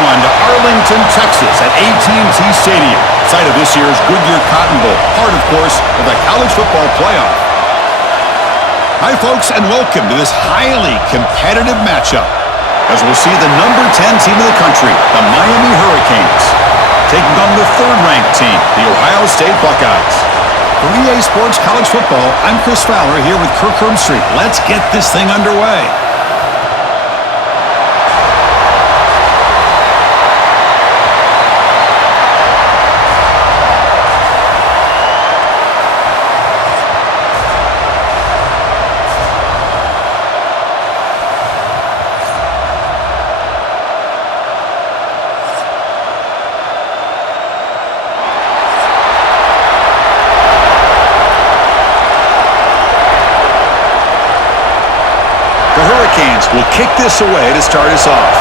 one to Arlington, Texas at AT&T Stadium, site of this year's Goodyear Cotton Bowl, part, of course, of the college football playoff. Hi, folks, and welcome to this highly competitive matchup, as we'll see the number 10 team in the country, the Miami Hurricanes, taking on the third-ranked team, the Ohio State Buckeyes. For EA Sports College Football, I'm Chris Fowler here with Kirk Herbstreit. Let's get this thing underway. Will kick this away to start us off.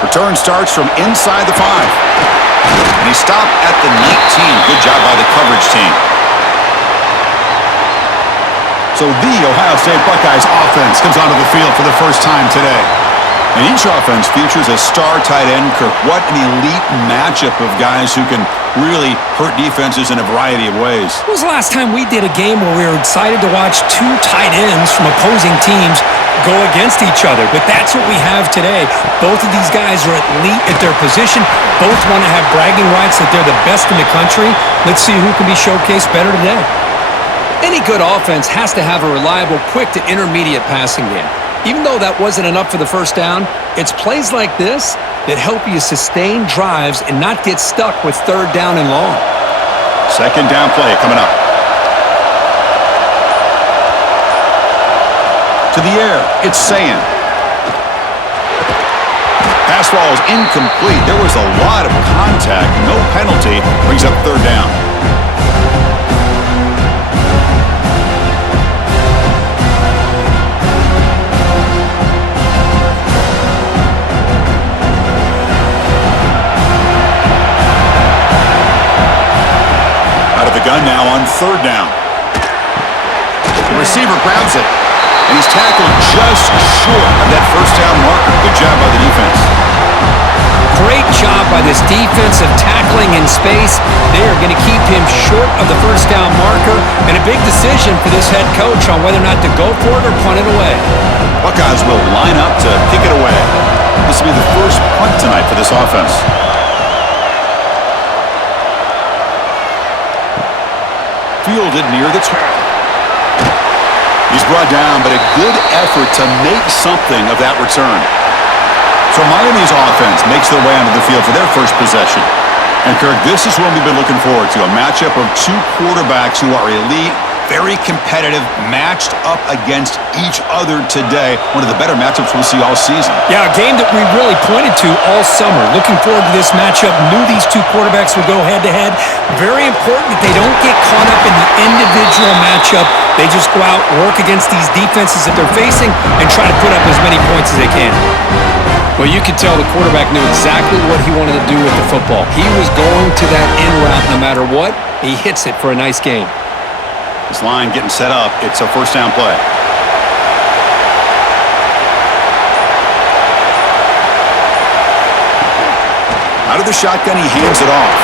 Return starts from inside the 5. And he stopped at the 19. Good job by the coverage team. So the Ohio State Buckeyes offense comes onto the field for the first time today. And each offense features a star tight end. Kirk, what an elite matchup of guys who can really hurt defenses in a variety of ways. When was the last time we did a game where we were excited to watch two tight ends from opposing teams go against each other? But that's what we have today. Both of these guys are elite at their position. Both want to have bragging rights that they're the best in the country. Let's see who can be showcased better today. Any good offense has to have a reliable, quick to intermediate passing game. Even though that wasn't enough for the first down, it's plays like this that help you sustain drives and not get stuck with third down and long. Second down play coming up. To the air, it's Sayan. Pass ball is incomplete. There was a lot of contact. No penalty. Brings up third down. Gun now on third down. The receiver grabs it, and he's tackled just short of that first down marker. Good job by the defense. Great job by this defensive tackling in space. They are going to keep him short of the first down marker, and a big decision for this head coach on whether or not to go for it or punt it away. Buckeyes will line up to kick it away. This will be the first punt tonight for this offense. Fielded near the turn. He's brought down, but a good effort to make something of that return. So Miami's offense makes their way onto the field for their first possession. And Kirk, this is what we've been looking forward to, a matchup of two quarterbacks who are elite, very competitive, matched up against each other today. One of the better matchups we'll see all season. Yeah, a game that we really pointed to all summer. Looking forward to this matchup. Knew these two quarterbacks would go head-to-head. Very important that they don't get caught up in the individual matchup. They just go out, work against these defenses that they're facing, and try to put up as many points as they can. Well, you could tell the quarterback knew exactly what he wanted to do with the football. He was going to that in route no matter what. He hits it for a nice game. This line getting set up. It's a first down play. Out of the shotgun, he hands it off.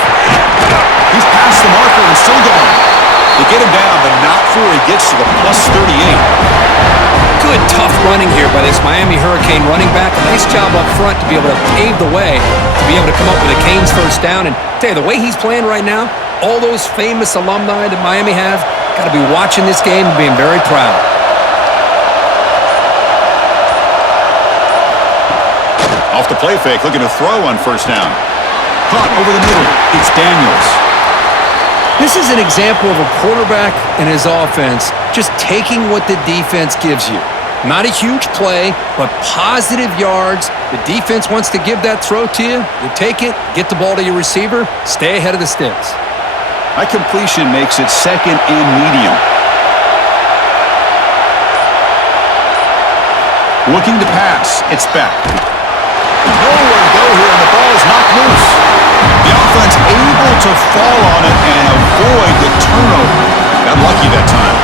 He's past the marker and still going. They get him down, but not before he gets to the plus 38. Good, tough running here by this Miami Hurricane running back. A nice job up front to be able to pave the way, to be able to come up with a Canes first down. And tell you, the way he's playing right now, all those famous alumni that Miami have, got to be watching this game and being very proud. Off the play fake, looking to throw on first down. Caught over the middle. It's Daniels. This is an example of a quarterback and his offense just taking what the defense gives you. Not a huge play, but positive yards. The defense wants to give that throw to you. You take it, get the ball to your receiver, stay ahead of the sticks. High completion makes it second and medium. Looking to pass. It's Beck. Nowhere to go here, and the ball is knocked loose. The offense able to fall on it and avoid the turnover. Got lucky that time.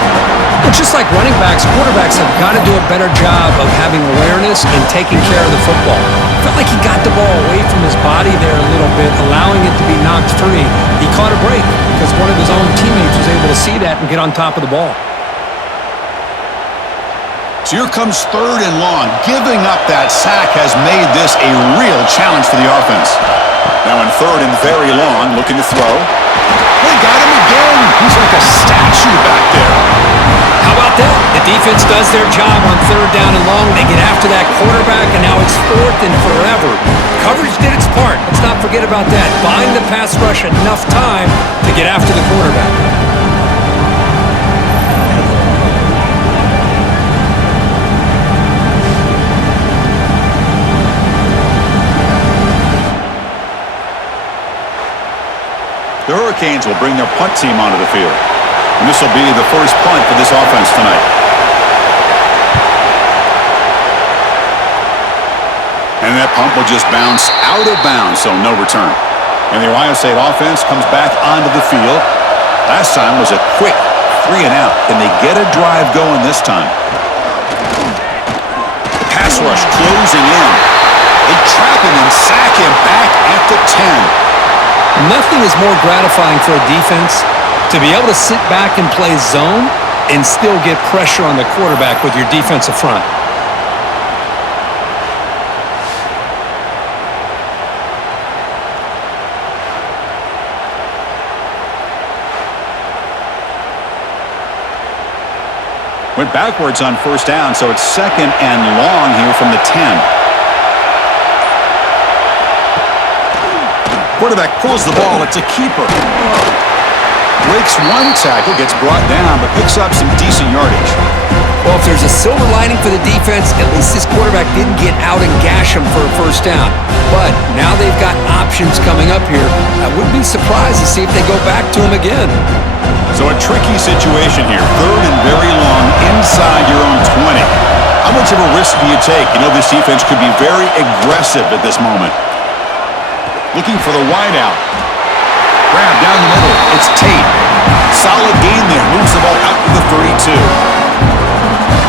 Well, just like running backs, quarterbacks have got to do a better job of having awareness and taking care of the football. Felt like he got the ball away from his body there a little bit, allowing it to be knocked free. He caught a break because one of his own teammates was able to see that and get on top of the ball. So here comes 3rd and long. Giving up that sack has made this a real challenge for the offense. Now in 3rd and very long, looking to throw. They got him again. He's like a statue back there. How about that? The defense does their job on 3rd down and long. They get after that quarterback, and now it's 4th and forever. Coverage did its part. Let's not forget about that. Buying the pass rush enough time to get after the quarterback. The Hurricanes will bring their punt team onto the field. And this will be the first punt for this offense tonight. And that punt will just bounce out of bounds, so no return. And the Ohio State offense comes back onto the field. Last time was a quick 3 and out. Can they get a drive going this time? The pass rush closing in. They trap him and sack him back at the 10. Nothing is more gratifying for a defense to be able to sit back and play zone and still get pressure on the quarterback with your defensive front. Went backwards on 1st down, so it's 2nd and long here from the 10. Quarterback pulls the ball. It's a keeper. Breaks one tackle, gets brought down, but picks up some decent yardage. Well, if there's a silver lining for the defense, at least this quarterback didn't get out and gash him for a 1st down. But now they've got options coming up here. I wouldn't be surprised to see if they go back to him again. So a tricky situation here. 3rd and very long inside your own 20. How much of a risk do you take? You know this defense could be very aggressive at this moment. Looking for the wideout. Grab down the middle. It's Tate. Solid gain there. Moves the ball out to the 32.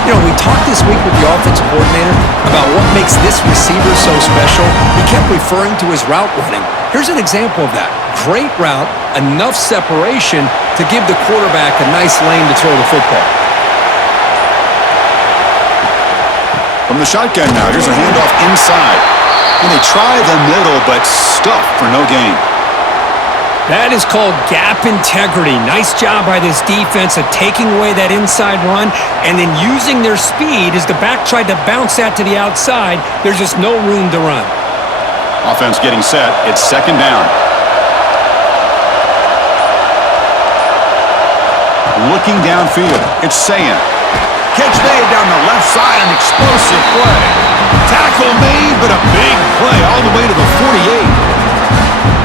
You know, we talked this week with the offensive coordinator about what makes this receiver so special. He kept referring to his route running. Here's an example of that. Great route, enough separation to give the quarterback a nice lane to throw the football. From the shotgun now, here's a handoff inside. And they try the middle, but stuffed for no gain. That is called gap integrity. Nice job by this defense of taking away that inside run and then using their speed as the back tried to bounce that to the outside. There's just no room to run. Offense getting set. It's 2nd down. Looking downfield. It's Sayan. Catch made down the left side. An explosive play. Tackle made, but a big play all the way to the 48.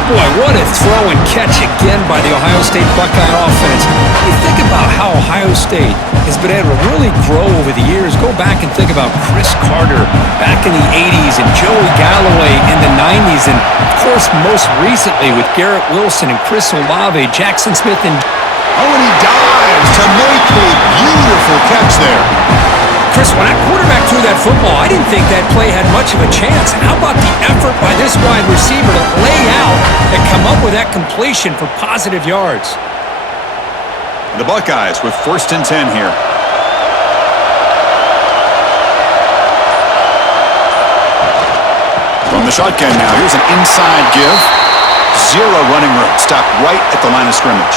Boy, what a throw and catch again by the Ohio State Buckeye offense. You think about how Ohio State has been able to really grow over the years. Go back and think about Chris Carter back in the 80s and Joey Galloway in the 90s. And, of course, most recently with Garrett Wilson and Chris Olave, Jackson Smith, and... Oh, and he dives to make a beautiful catch there. Chris, when that quarterback threw that football, I didn't think that play had much of a chance. How about the effort by this wide receiver to lay out and come up with that completion for positive yards? The Buckeyes with 1st and 10 here. From the shotgun now, here's an inside give. 0 running room. Stopped right at the line of scrimmage.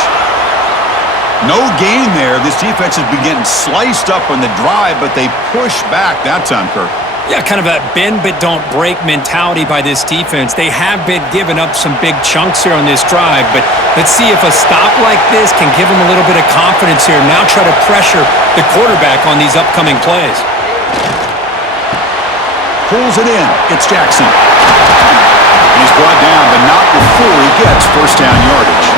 No gain there. This defense has been getting sliced up on the drive, but they push back that time, Kirk. Yeah, kind of a bend but don't break mentality by this defense. They have been giving up some big chunks here on this drive, but let's see if a stop like this can give them a little bit of confidence here. Now try to pressure the quarterback on these upcoming plays. Pulls it in. It's Jackson. He's brought down, but not before he gets 1st down yardage.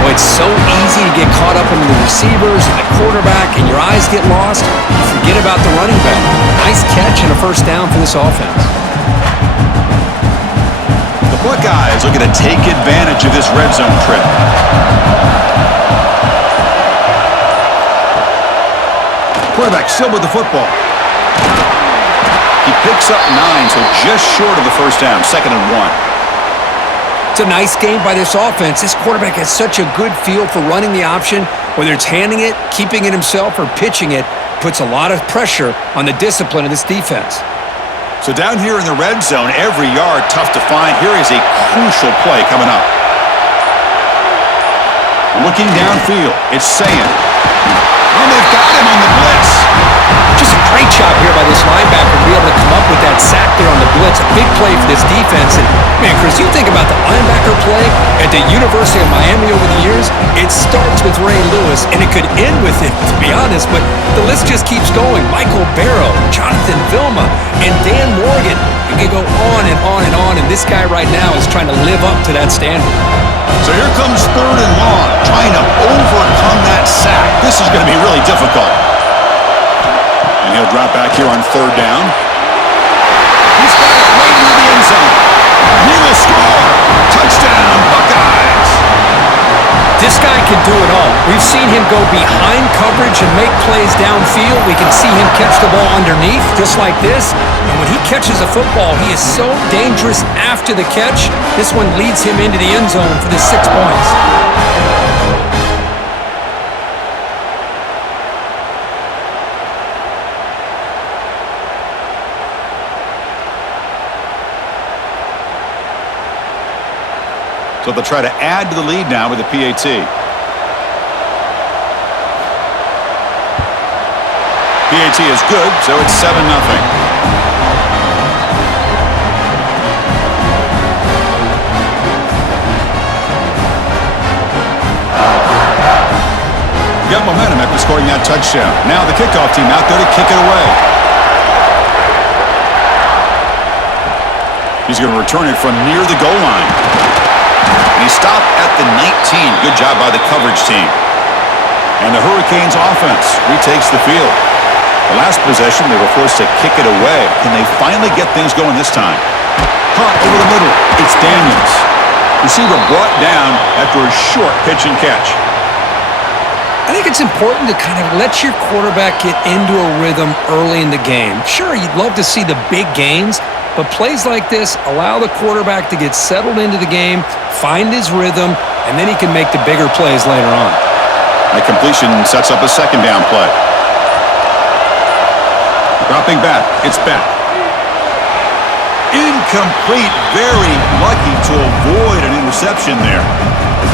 Boy, it's so easy to get caught up in the receivers and the quarterback, and your eyes get lost. You forget about the running back. Nice catch and a 1st down for this offense. The Buckeyes looking to take advantage of this red zone trip. Quarterback still with the football. He picks up 9, so just short of the first down, 2nd and 1. It's a nice game by this offense. This quarterback has such a good feel for running the option, whether it's handing it, keeping it himself, or pitching it. Puts a lot of pressure on the discipline of this defense. So down here in the red zone, every yard tough to find. Here is a crucial play coming up. Looking downfield, it's Saying. And they've got him on the blitz. Just a great job here by this linebacker to be able to come up with that sack there on the blitz. A big play for this defense. And, man, Chris, you think about the linebacker play at the University of Miami over the years, it starts with Ray Lewis, and it could end with it, to be honest, but the list just keeps going. Michael Barrow, Jonathan Vilma, and Dan Morgan. You can go on and on and on, and this guy right now is trying to live up to that standard. So here comes 3rd and long, trying to overcome that sack. This is going to be really difficult. And he'll drop back here on 3rd down. He's got it right near the end zone. He will score. Touchdown, Buckeyes. This guy can do it all. We've seen him go behind coverage and make plays downfield. We can see him catch the ball underneath, just like this. And when he catches a football, he is so dangerous after the catch. This one leads him into the end zone for the 6 points. So they'll try to add to the lead now with the PAT. PAT is good, so it's 7-0. Got momentum after scoring that touchdown. Now the kickoff team out there to kick it away. He's going to return it from near the goal line. And he stopped at the 19. Good job by the coverage team. And the Hurricanes offense retakes the field. The last possession, they were forced to kick it away. Can they finally get things going this time? Caught over the middle. It's Daniels. Receiver brought down after a short pitch and catch. I think it's important to kind of let your quarterback get into a rhythm early in the game. Sure, you'd love to see the big gains, but plays like this allow the quarterback to get settled into the game, find his rhythm, and then he can make the bigger plays later on. That completion sets up a 2nd down play. Dropping back, it's back. Incomplete, very lucky to avoid an interception there.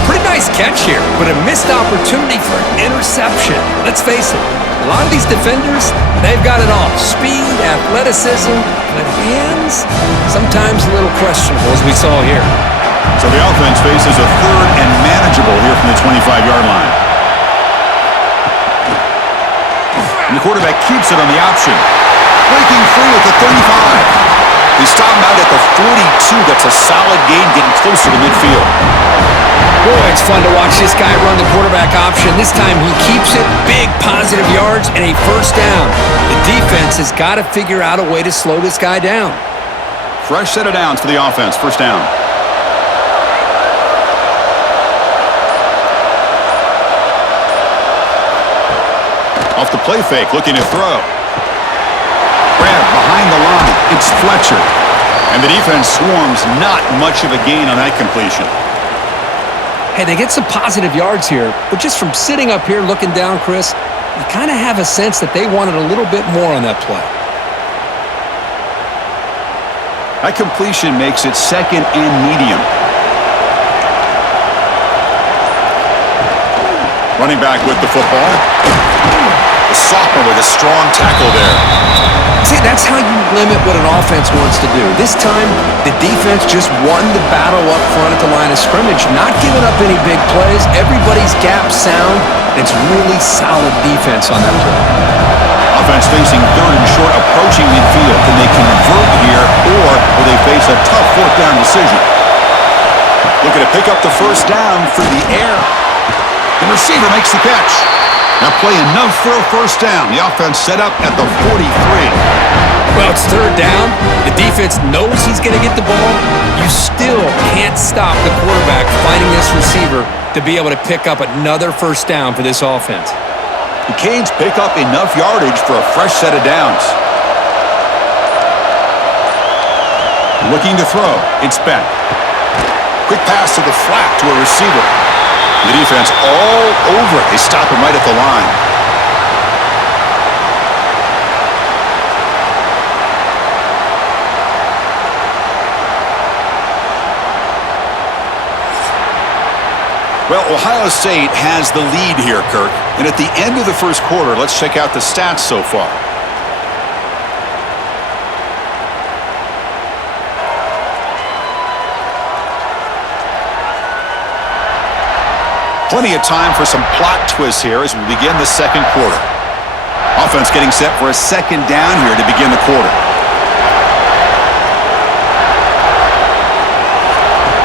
Pretty nice catch here, but a missed opportunity for an interception. Let's face it, a lot of these defenders, they've got it all. Speed, athleticism, but hands, sometimes a little questionable, as we saw here. So the offense faces a 3rd and manageable here from the 25-yard line. And the quarterback keeps it on the option. Breaking free at the 35. They stop him out at the 42. That's a solid gain, getting closer to midfield. Boy, it's fun to watch this guy run the quarterback option. This time he keeps it, big positive yards, and a 1st down. The defense has got to figure out a way to slow this guy down. Fresh set of downs for the offense. 1st down. Off the play fake, looking to throw. Grab behind the line. It's Fletcher. And the defense swarms. Not much of a gain on that completion. Hey, they get some positive yards here, but just from sitting up here looking down, Chris, you kind of have a sense that they wanted a little bit more on that play. That completion makes it 2nd and medium. Running back with the football. The sophomore with a strong tackle there. See, that's how you limit what an offense wants to do. This time, the defense just won the battle up front at the line of scrimmage, not giving up any big plays. Everybody's gap sound. It's really solid defense on that play. Offense facing 3rd and short, approaching midfield. Can they convert here, or will they face a tough 4th down decision? Looking to pick up the 1st down through the air. The receiver makes the catch. Now play enough for a 1st down. The offense set up at the 43. Well, it's 3rd down. The defense knows he's going to get the ball. You still can't stop the quarterback finding this receiver to be able to pick up another 1st down for this offense. The Canes pick up enough yardage for a fresh set of downs. Looking to throw. It's Beck. Quick pass to the flat to a receiver. The defense all over it. They stop him right at the line. Well, Ohio State has the lead here, Kirk. And at the end of the first quarter, let's check out the stats so far. Plenty of time for some plot twists here as we begin the second quarter. Offense getting set for a second down here to begin the quarter.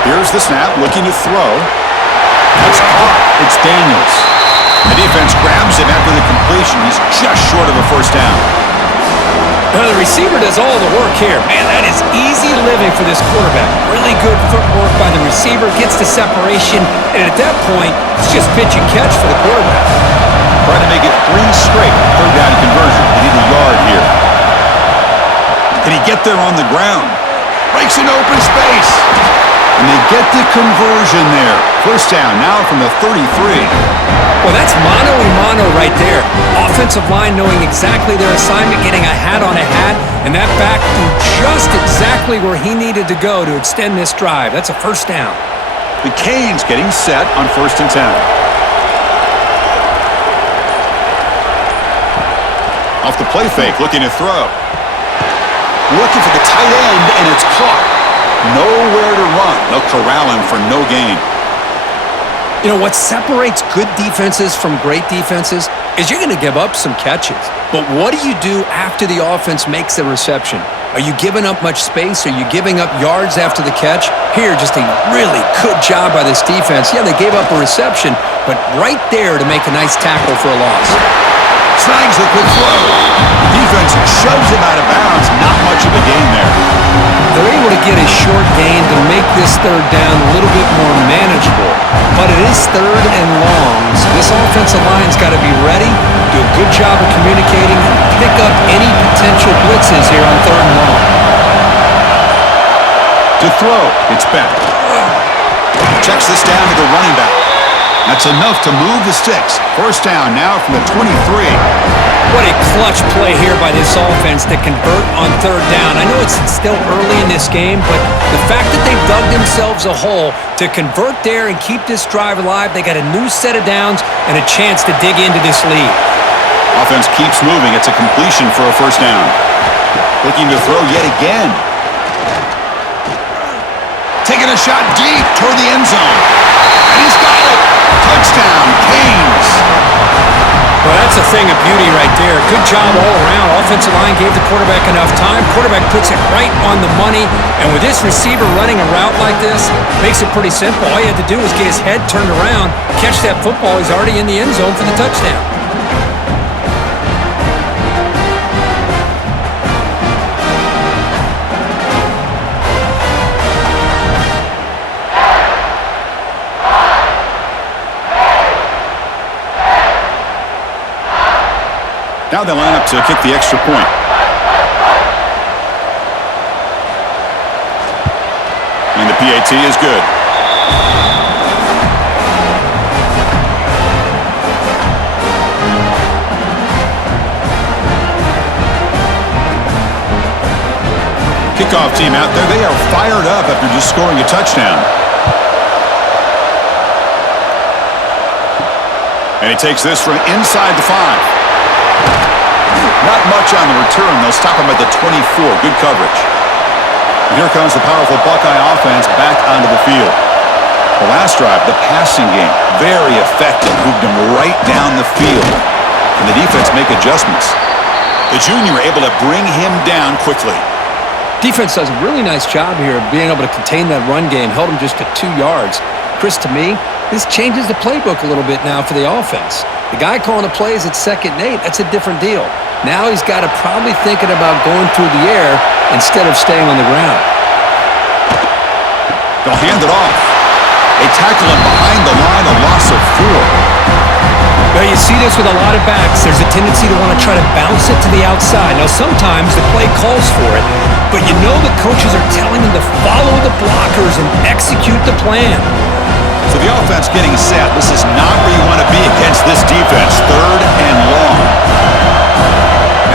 Here's the snap, looking to throw. That's caught. It's Daniels. The defense grabs him after the completion. He's just short of a first down. Well, the receiver does all the work here. Man, that is easy living for this quarterback. Really good footwork by the receiver, gets the separation, and at that point, it's just pitch and catch for the quarterback. Trying to make it 3 straight. Third down conversion. They need a yard here. Can he get there on the ground? Breaks an open space. And they get the conversion there. First down now from the 33. Well, that's mano-a-mano right there. Offensive line knowing exactly their assignment, getting a hat on a hat, and that back threw just exactly where he needed to go to extend this drive. That's a first down. The Canes getting set on 1st and 10. Off the play fake, looking to throw. Looking for the tight end, and it's caught. Nowhere to run. They'll corral him for no gain. You know, what separates good defenses from great defenses is you're going to give up some catches. But what do you do after the offense makes the reception? Are you giving up much space? Are you giving up yards after the catch? Here, just a really good job by this defense. Yeah, they gave up a reception, but right there to make a nice tackle for a loss. Snags the quick throw. The defense shoves him out of bounds. Not much of a gain there. They're able to get a short gain to make this third down a little bit more manageable. But it is third and long, so this offensive line's got to be ready, do a good job of communicating, and pick up any potential blitzes here on third and long. To throw, it's Beck. Checks this down to the running back. That's enough to move the sticks. First down now from the 23. What a clutch play here by this offense to convert on third down. I know it's still early in this game, but the fact that they've dug themselves a hole to convert there and keep this drive alive, they got a new set of downs and a chance to dig into this lead. Offense keeps moving. It's a completion for a first down. Looking to throw yet again. Taking a shot deep toward the end zone. And he's got it. Touchdown, Canes. Well, that's a thing of beauty right there. Good job all around. Offensive line gave the quarterback enough time. Quarterback puts it right on the money. And with this receiver running a route like this, makes it pretty simple. All you had to do was get his head turned around, catch that football. He's already in the end zone for the touchdown. Now they line up to kick the extra point. And the PAT is good. Kickoff team out there, they are fired up after just scoring a touchdown. And he takes this from inside the 5. Not much on the return. They'll stop him at the 24. Good coverage. And here comes the powerful Buckeye offense back onto the field. The last drive, the passing game, very effective. Moved him right down the field. And the defense make adjustments. The junior able to bring him down quickly. Defense does a really nice job here of being able to contain that run game. Held him just to 2 yards. Chris, to me, this changes the playbook a little bit now for the offense. The guy calling the plays at 2nd and 8, that's a different deal. Now he's got to probably thinking about going through the air instead of staying on the ground. They'll hand it off. They tackle him behind the line, a loss of 4. Well, you see this with a lot of backs. There's a tendency to want to try to bounce it to the outside. Now, sometimes the play calls for it, but you know the coaches are telling them to follow the blockers and execute the plan. So the offense getting set. This is not where you want to be against this defense. 3rd and long.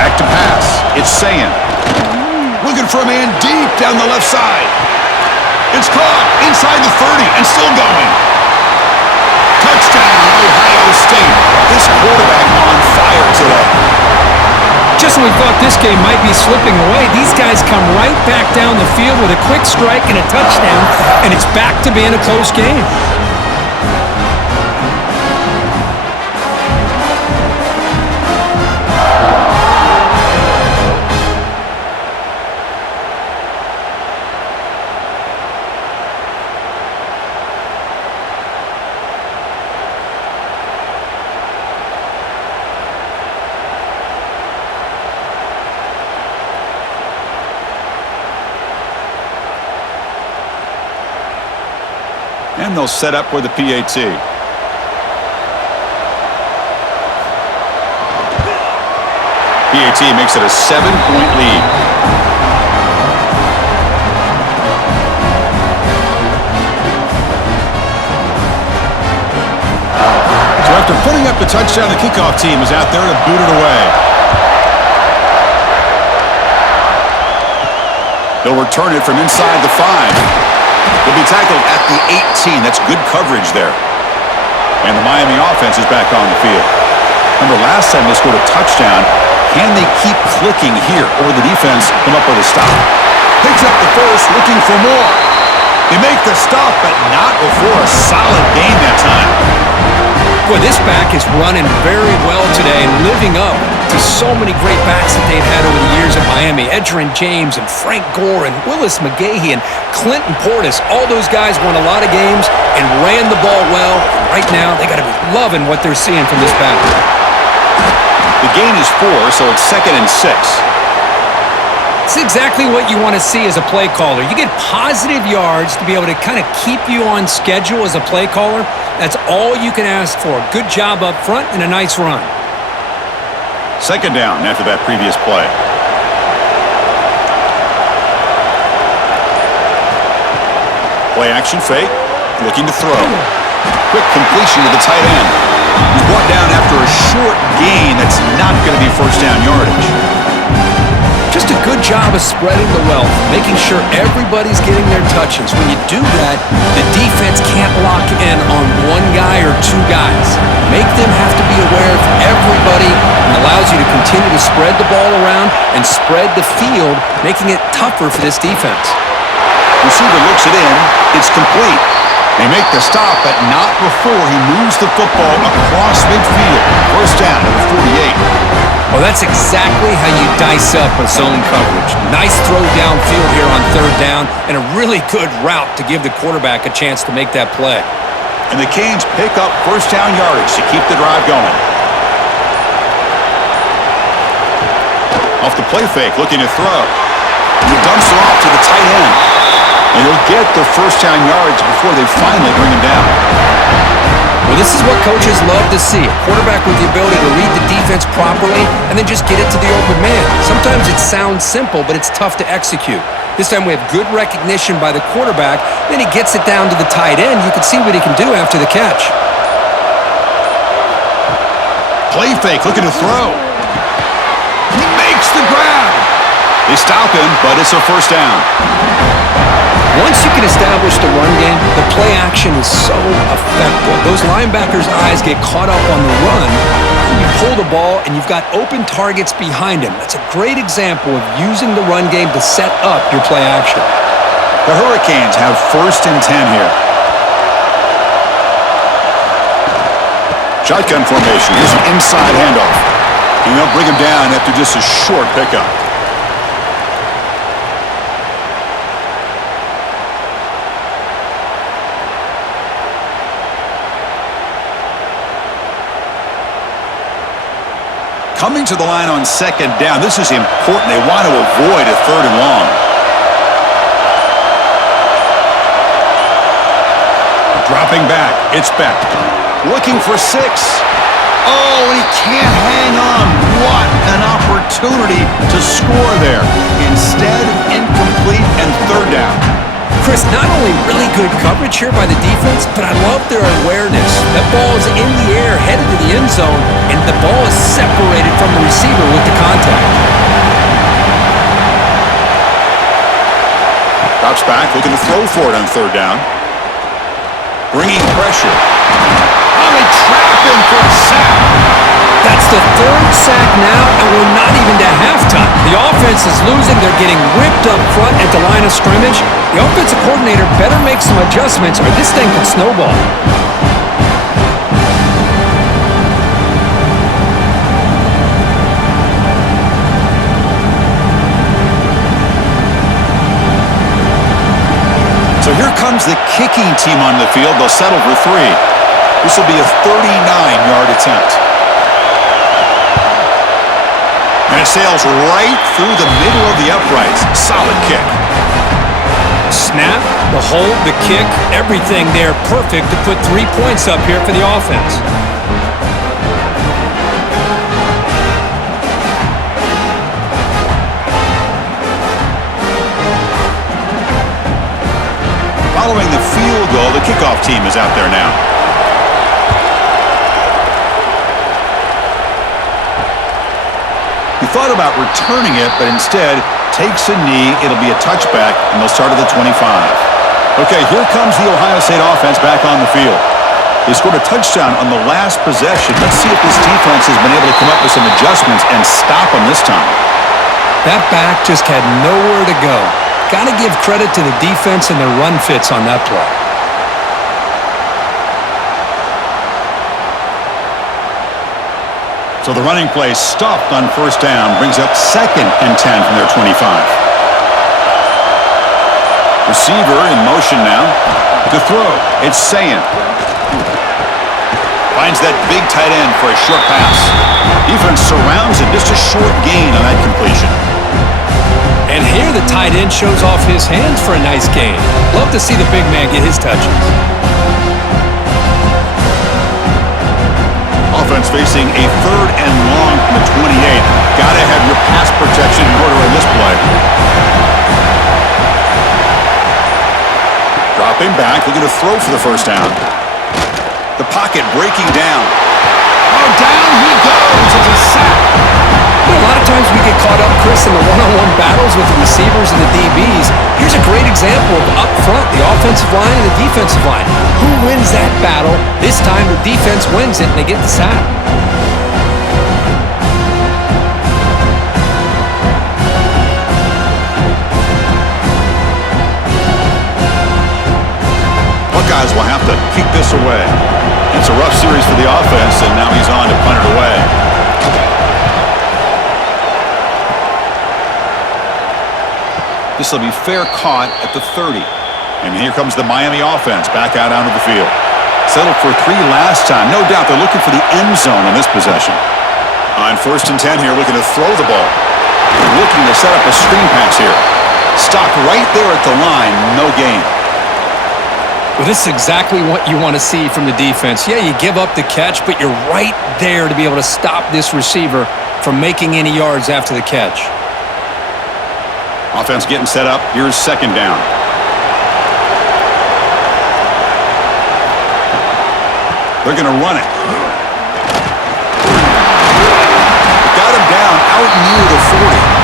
Back to pass. It's Sayin. Looking for a man deep down the left side. It's caught inside the 30 and still going. Touchdown, Ohio State. This quarterback on fire today. Just when we thought this game might be slipping away, these guys come right back down the field with a quick strike and a touchdown, and it's back to being a close game. And they'll set up for the PAT. PAT makes it a 7-point lead. So after putting up the touchdown, the kickoff team is out there to boot it away. They'll return it from inside the 5. He'll be tackled at the 18. That's good coverage there. And the Miami offense is back on the field. Remember, last time they scored a touchdown. Can they keep clicking here, or will the defense come up with a stop? Picks up the first, looking for more. They make the stop, but not before a solid gain that time. Boy, this back is running very well today and living up to so many great backs that they've had over the years at Miami. Edgerrin James and Frank Gore and Willis McGahee and Clinton Portis. All those guys won a lot of games and ran the ball well. Right now, they got to be loving what they're seeing from this back. The gain is 4, so it's 2nd and 6. It's exactly what you want to see as a play caller. You get positive yards to be able to kind of keep you on schedule as a play caller. That's all you can ask for. Good job up front and a nice run. 2nd down after that previous play. Play action fake. Looking to throw. Quick completion to the tight end. He's brought down after a short gain that's not going to be 1st down yardage. Just a good job of spreading the wealth, making sure everybody's getting their touches. When you do that, the defense can't lock in on one guy or 2 guys. Make them have to be aware of everybody and allows you to continue to spread the ball around and spread the field, making it tougher for this defense. Receiver looks it in. It's complete. They make the stop, but not before he moves the football across midfield. 1st down at the 48. Well, that's exactly how you dice up a zone coverage. Nice throw downfield here on 3rd down, and a really good route to give the quarterback a chance to make that play. And the Canes pick up 1st down yardage to keep the drive going. Off the play fake, looking to throw. And he dumps it off to the tight end. And he'll get the 1st down yardage before they finally bring him down. Well, this is what coaches love to see. A quarterback with the ability to read the defense properly and then just get it to the open man. Sometimes it sounds simple, but it's tough to execute. This time we have good recognition by the quarterback. Then he gets it down to the tight end. You can see what he can do after the catch. Play fake, looking to throw. He makes the grab. They stop him, but it's a 1st down. Once you can establish the run game, the play action is so effective. Those linebackers' eyes get caught up on the run, and you pull the ball, and you've got open targets behind him. That's a great example of using the run game to set up your play action. The Hurricanes have 1st and 10 here. Shotgun formation. Here's an inside handoff. And they'll bring him down after just a short pickup. Coming to the line on 2nd down. This is important. They want to avoid a 3rd and long. Dropping back. It's Beck. Looking for 6. Oh, and he can't hang on. What an opportunity to score there. Instead, incomplete and third down. Chris, not only really good coverage here by the defense, but I love their awareness. That ball is in the air, headed to the end zone, and the ball is separated from the receiver with the contact. Drops back, looking to throw for it on third down. Bringing pressure. Oh, they trap him for a sack. That's the third sack now, and we're not even to halftime. The offense is losing. They're getting ripped up front at the line of scrimmage. The offensive coordinator better make some adjustments or this thing could snowball. So here comes the kicking team on the field. They'll settle for 3. This will be a 39-yard attempt. And it sails right through the middle of the uprights. Solid kick. Snap, the hold, the kick, everything there perfect to put 3 points up here for the offense. Following the field goal, the kickoff team is out there now. He thought about returning it, but instead takes a knee. It'll be a touchback, and they'll start at the 25. Okay, here comes the Ohio State offense back on the field. They scored a touchdown on the last possession. Let's see if this defense has been able to come up with some adjustments and stop them this time. That back just had nowhere to go. Got to give credit to the defense and their run fits on that play. So the running play stopped on first down, brings up 2nd and 10 from their 25. Receiver in motion now. To throw, it's Sayan. Finds that big tight end for a short pass. Defense surrounds him, just a short gain on that completion. And here the tight end shows off his hands for a nice gain. Love to see the big man get his touches. Offense facing a 3rd and long from the 28. Gotta have your pass protection in order in this play. Dropping back, looking to throw for the first down. The pocket breaking down. Oh, down he goes. It's a sack. You know, a lot of times we get caught up, Chris, in the one-on-one battles with the receivers and the DBs. Here's a great example of up front, the offensive line and the defensive line. Who wins that battle? This time the defense wins it and they get the sack. Buckeyes will have to kick this away. It's a rough series for the offense, and now he's on to punt it away. This will be fair caught at the 30. And here comes the Miami offense back out onto the field. Settled for 3 last time. No doubt they're looking for the end zone in this possession. On 1st and 10 here, looking to throw the ball. Looking to set up a screen pass here. Stopped right there at the line. No gain. Well, this is exactly what you want to see from the defense. Yeah, you give up the catch, but you're right there to be able to stop this receiver from making any yards after the catch. Offense getting set up. Here's 2nd down. They're going to run it. Got him down out near the 40.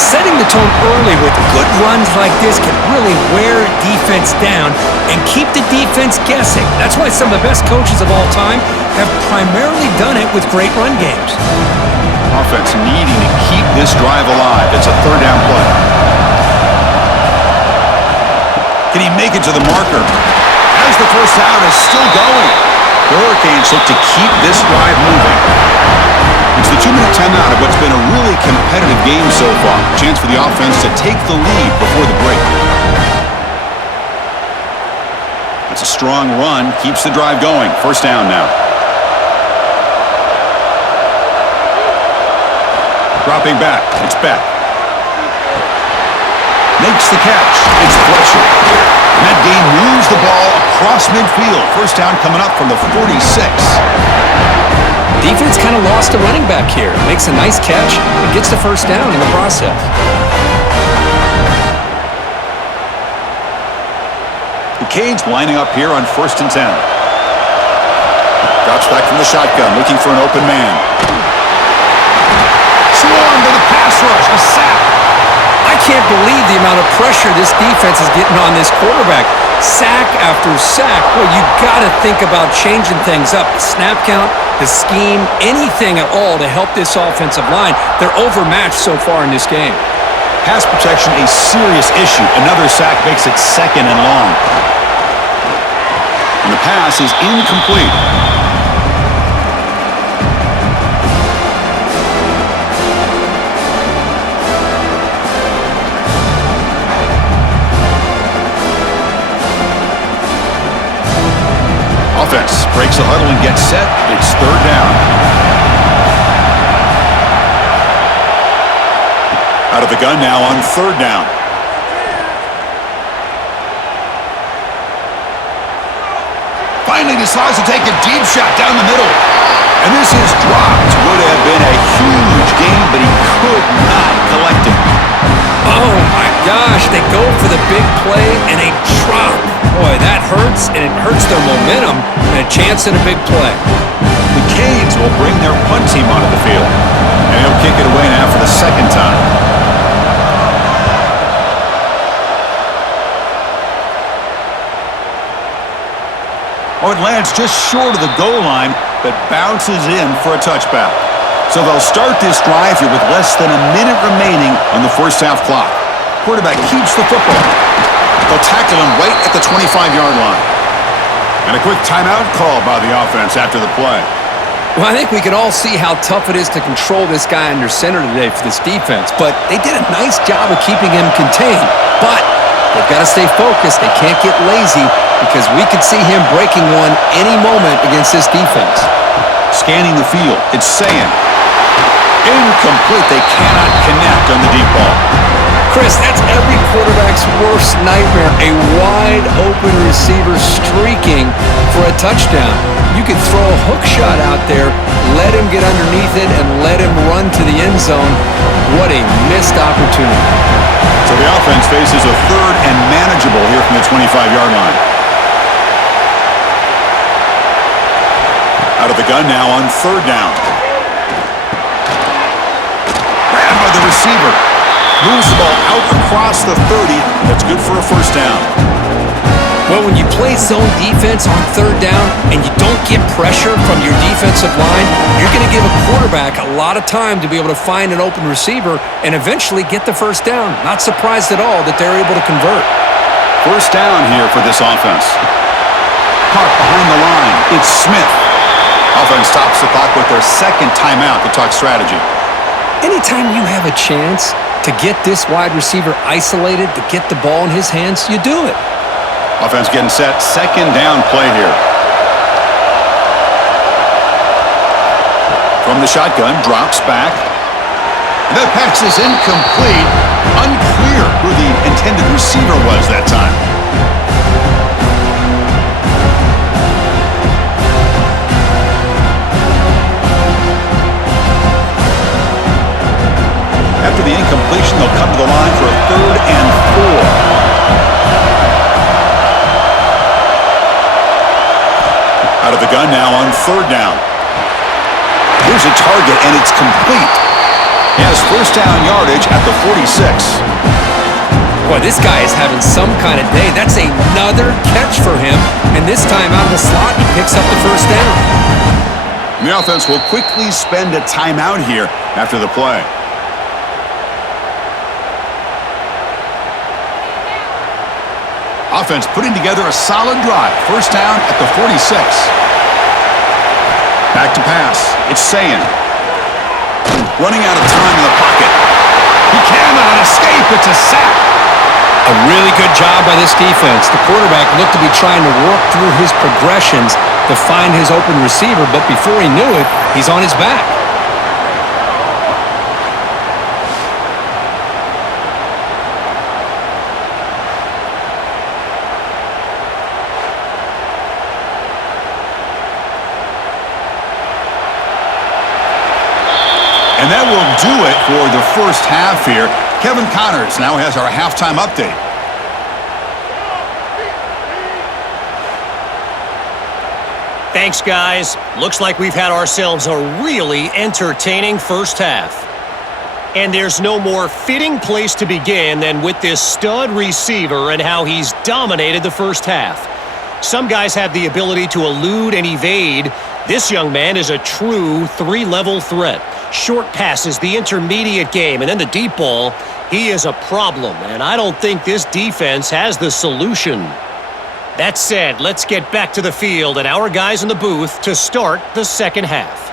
Setting the tone early with good runs like this can really wear defense down and keep the defense guessing. That's why some of the best coaches of all time have primarily done it with great run games. Offense needing to keep this drive alive. It's a 3rd down play. Can he make it to the marker? As the first down is still going. The Hurricanes look to keep this drive moving. It's the 2-minute timeout of what's been a really competitive game so far. Chance for the offense to take the lead before the break. It's a strong run. Keeps the drive going. First down now. Dropping back. It's Beck. Makes the catch. It's Fletcher. And that game moves the ball across midfield. First down coming up from the 46. Defense kind of lost a running back here. Makes a nice catch and gets the first down in the process. The Canes lining up here on 1st and 10. Drops back from the shotgun, looking for an open man. Swarmed to the pass rush, a sack. I can't believe the amount of pressure this defense is getting on this quarterback. Sack after sack. Well, you got to think about changing things up. The snap count, the scheme, anything at all to help this offensive line. They're overmatched so far in this game. Pass protection a serious issue. Another sack makes it 2nd and long. And the pass is incomplete. Offense breaks the huddle and gets set. It's 3rd down. Out of the gun now on 3rd down. Finally decides to take a deep shot down the middle. And this is dropped. Would have been a huge gain, but he could not collect it. Oh, my gosh. They go for the big play and a drop. Boy, that hurts, and it hurts their momentum and a chance at a big play. The Canes will bring their punt team onto the field. And he'll kick it away now for the 2nd time. Oh, it lands just short of the goal line, but bounces in for a touchback. So they'll start this drive here with less than a minute remaining on the first half clock. Quarterback keeps the football. They'll tackle him right at the 25-yard line. And a quick timeout call by the offense after the play. Well, I think we can all see how tough it is to control this guy under center today for this defense, but they did a nice job of keeping him contained. But they've got to stay focused. They can't get lazy because we could see him breaking one any moment against this defense. Scanning the field, it's saying incomplete. They cannot connect on the deep ball. Chris, that's every quarterback's worst nightmare, a wide-open receiver streaking for a touchdown. You could throw a hook shot out there, let him get underneath it, and let him run to the end zone. What a missed opportunity. So the offense faces a 3rd and manageable here from the 25-yard line. Out of the gun now on 3rd down. Grabbed by the receiver. Moves the ball out across the 30. That's good for a first down. Well, when you play zone defense on 3rd down and you don't get pressure from your defensive line, you're going to give a quarterback a lot of time to be able to find an open receiver and eventually get the first down. Not surprised at all that they're able to convert. First down here for this offense. Caught behind the line. It's Smith. Offense stops the clock with their 2nd timeout to talk strategy. Anytime you have a chance to get this wide receiver isolated, to get the ball in his hands, you do it. Offense getting set. 2nd down play here. From the shotgun, drops back. And that pass is incomplete. Unclear who the intended receiver was that time. After the incompletion, they'll come to the line for a 3rd and 4. Out of the gun now on 3rd down. Here's a target, and it's complete. He has first down yardage at the 46. Boy, this guy is having some kind of day. That's another catch for him, and this time out of the slot, he picks up the first down. And the offense will quickly spend a timeout here after the play. Offense putting together a solid drive. First down at the 46. Back to pass. It's Sayan. Running out of time in the pocket. He cannot escape. It's a sack. A really good job by this defense. The quarterback looked to be trying to work through his progressions to find his open receiver, but before he knew it, he's on his back. will do it for the first half here. Kevin Connors now has our halftime update. Thanks, guys. Looks like we've had ourselves a really entertaining first half. And there's no more fitting place to begin than with this stud receiver and how he's dominated the first half. Some guys have the ability to elude and evade. This young man is a true three-level threat. Short passes, the intermediate game, and then the deep ball. He is a problem, and I don't think this defense has the solution. That said, let's get back to the field and our guys in the booth to start the second half.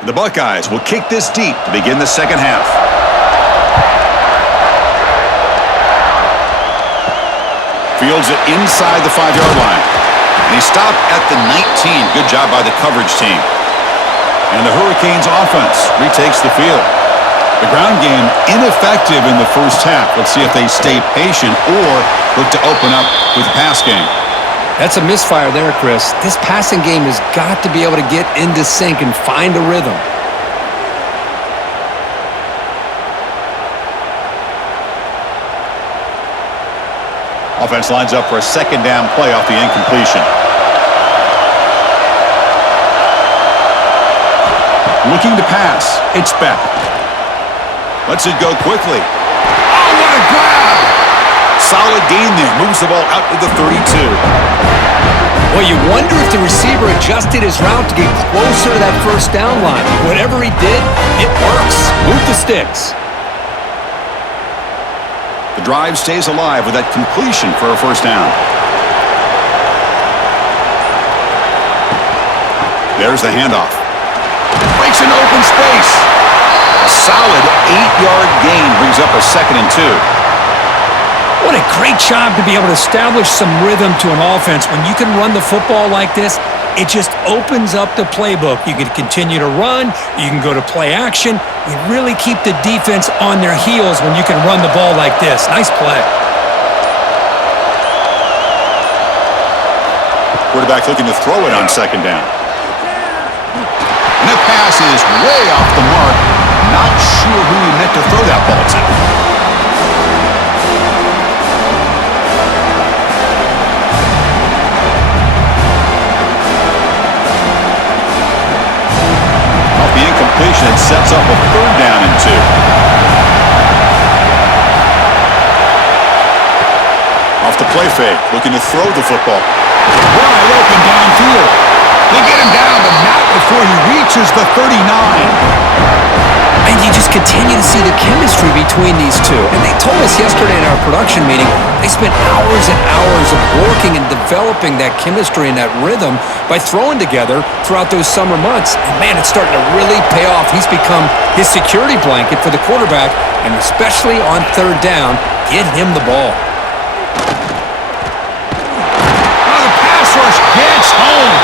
The Buckeyes will kick this deep to begin the second half. Fields it inside the 5-yard line. And he stopped at the 19. Good job by the coverage team. And the Hurricanes offense retakes the field. The ground game ineffective in the first half. Let's see if they stay patient or look to open up with the pass game. That's a misfire there, Chris. This passing game has got to be able to get into sync and find a rhythm. Offense lines up for a second down play off the incompletion. Looking to pass. It's Beck. Lets it go quickly. Oh, what a grab! Solid gain there. Moves the ball out to the 32. Well, you wonder if the receiver adjusted his route to get closer to that first down line. Whatever he did, it works. Move the sticks. The drive stays alive with that completion for a first down. There's the handoff. Breaks an open space. A solid 8-yard gain brings up a 2nd and 2. What a great job to be able to establish some rhythm to an offense. When you can run the football like this, it just opens up the playbook. You can continue to run. You can go to play action. You really keep the defense on their heels when you can run the ball like this. Nice play. Quarterback looking to throw it on second down. And that pass is way off the mark. Not sure who he meant to throw that ball to. It sets up a 3rd down and 2. Off the play fake, looking to throw the football. Wide open downfield. They get him down, but not before he reaches the 39. And you just continue to see the chemistry between these two. And they told us yesterday in our production meeting, they spent hours and hours of working and developing that chemistry and that rhythm by throwing together throughout those summer months. And, man, it's starting to really pay off. He's become his security blanket for the quarterback, and especially on 3rd down, get him the ball. Oh, the pass rush gets home.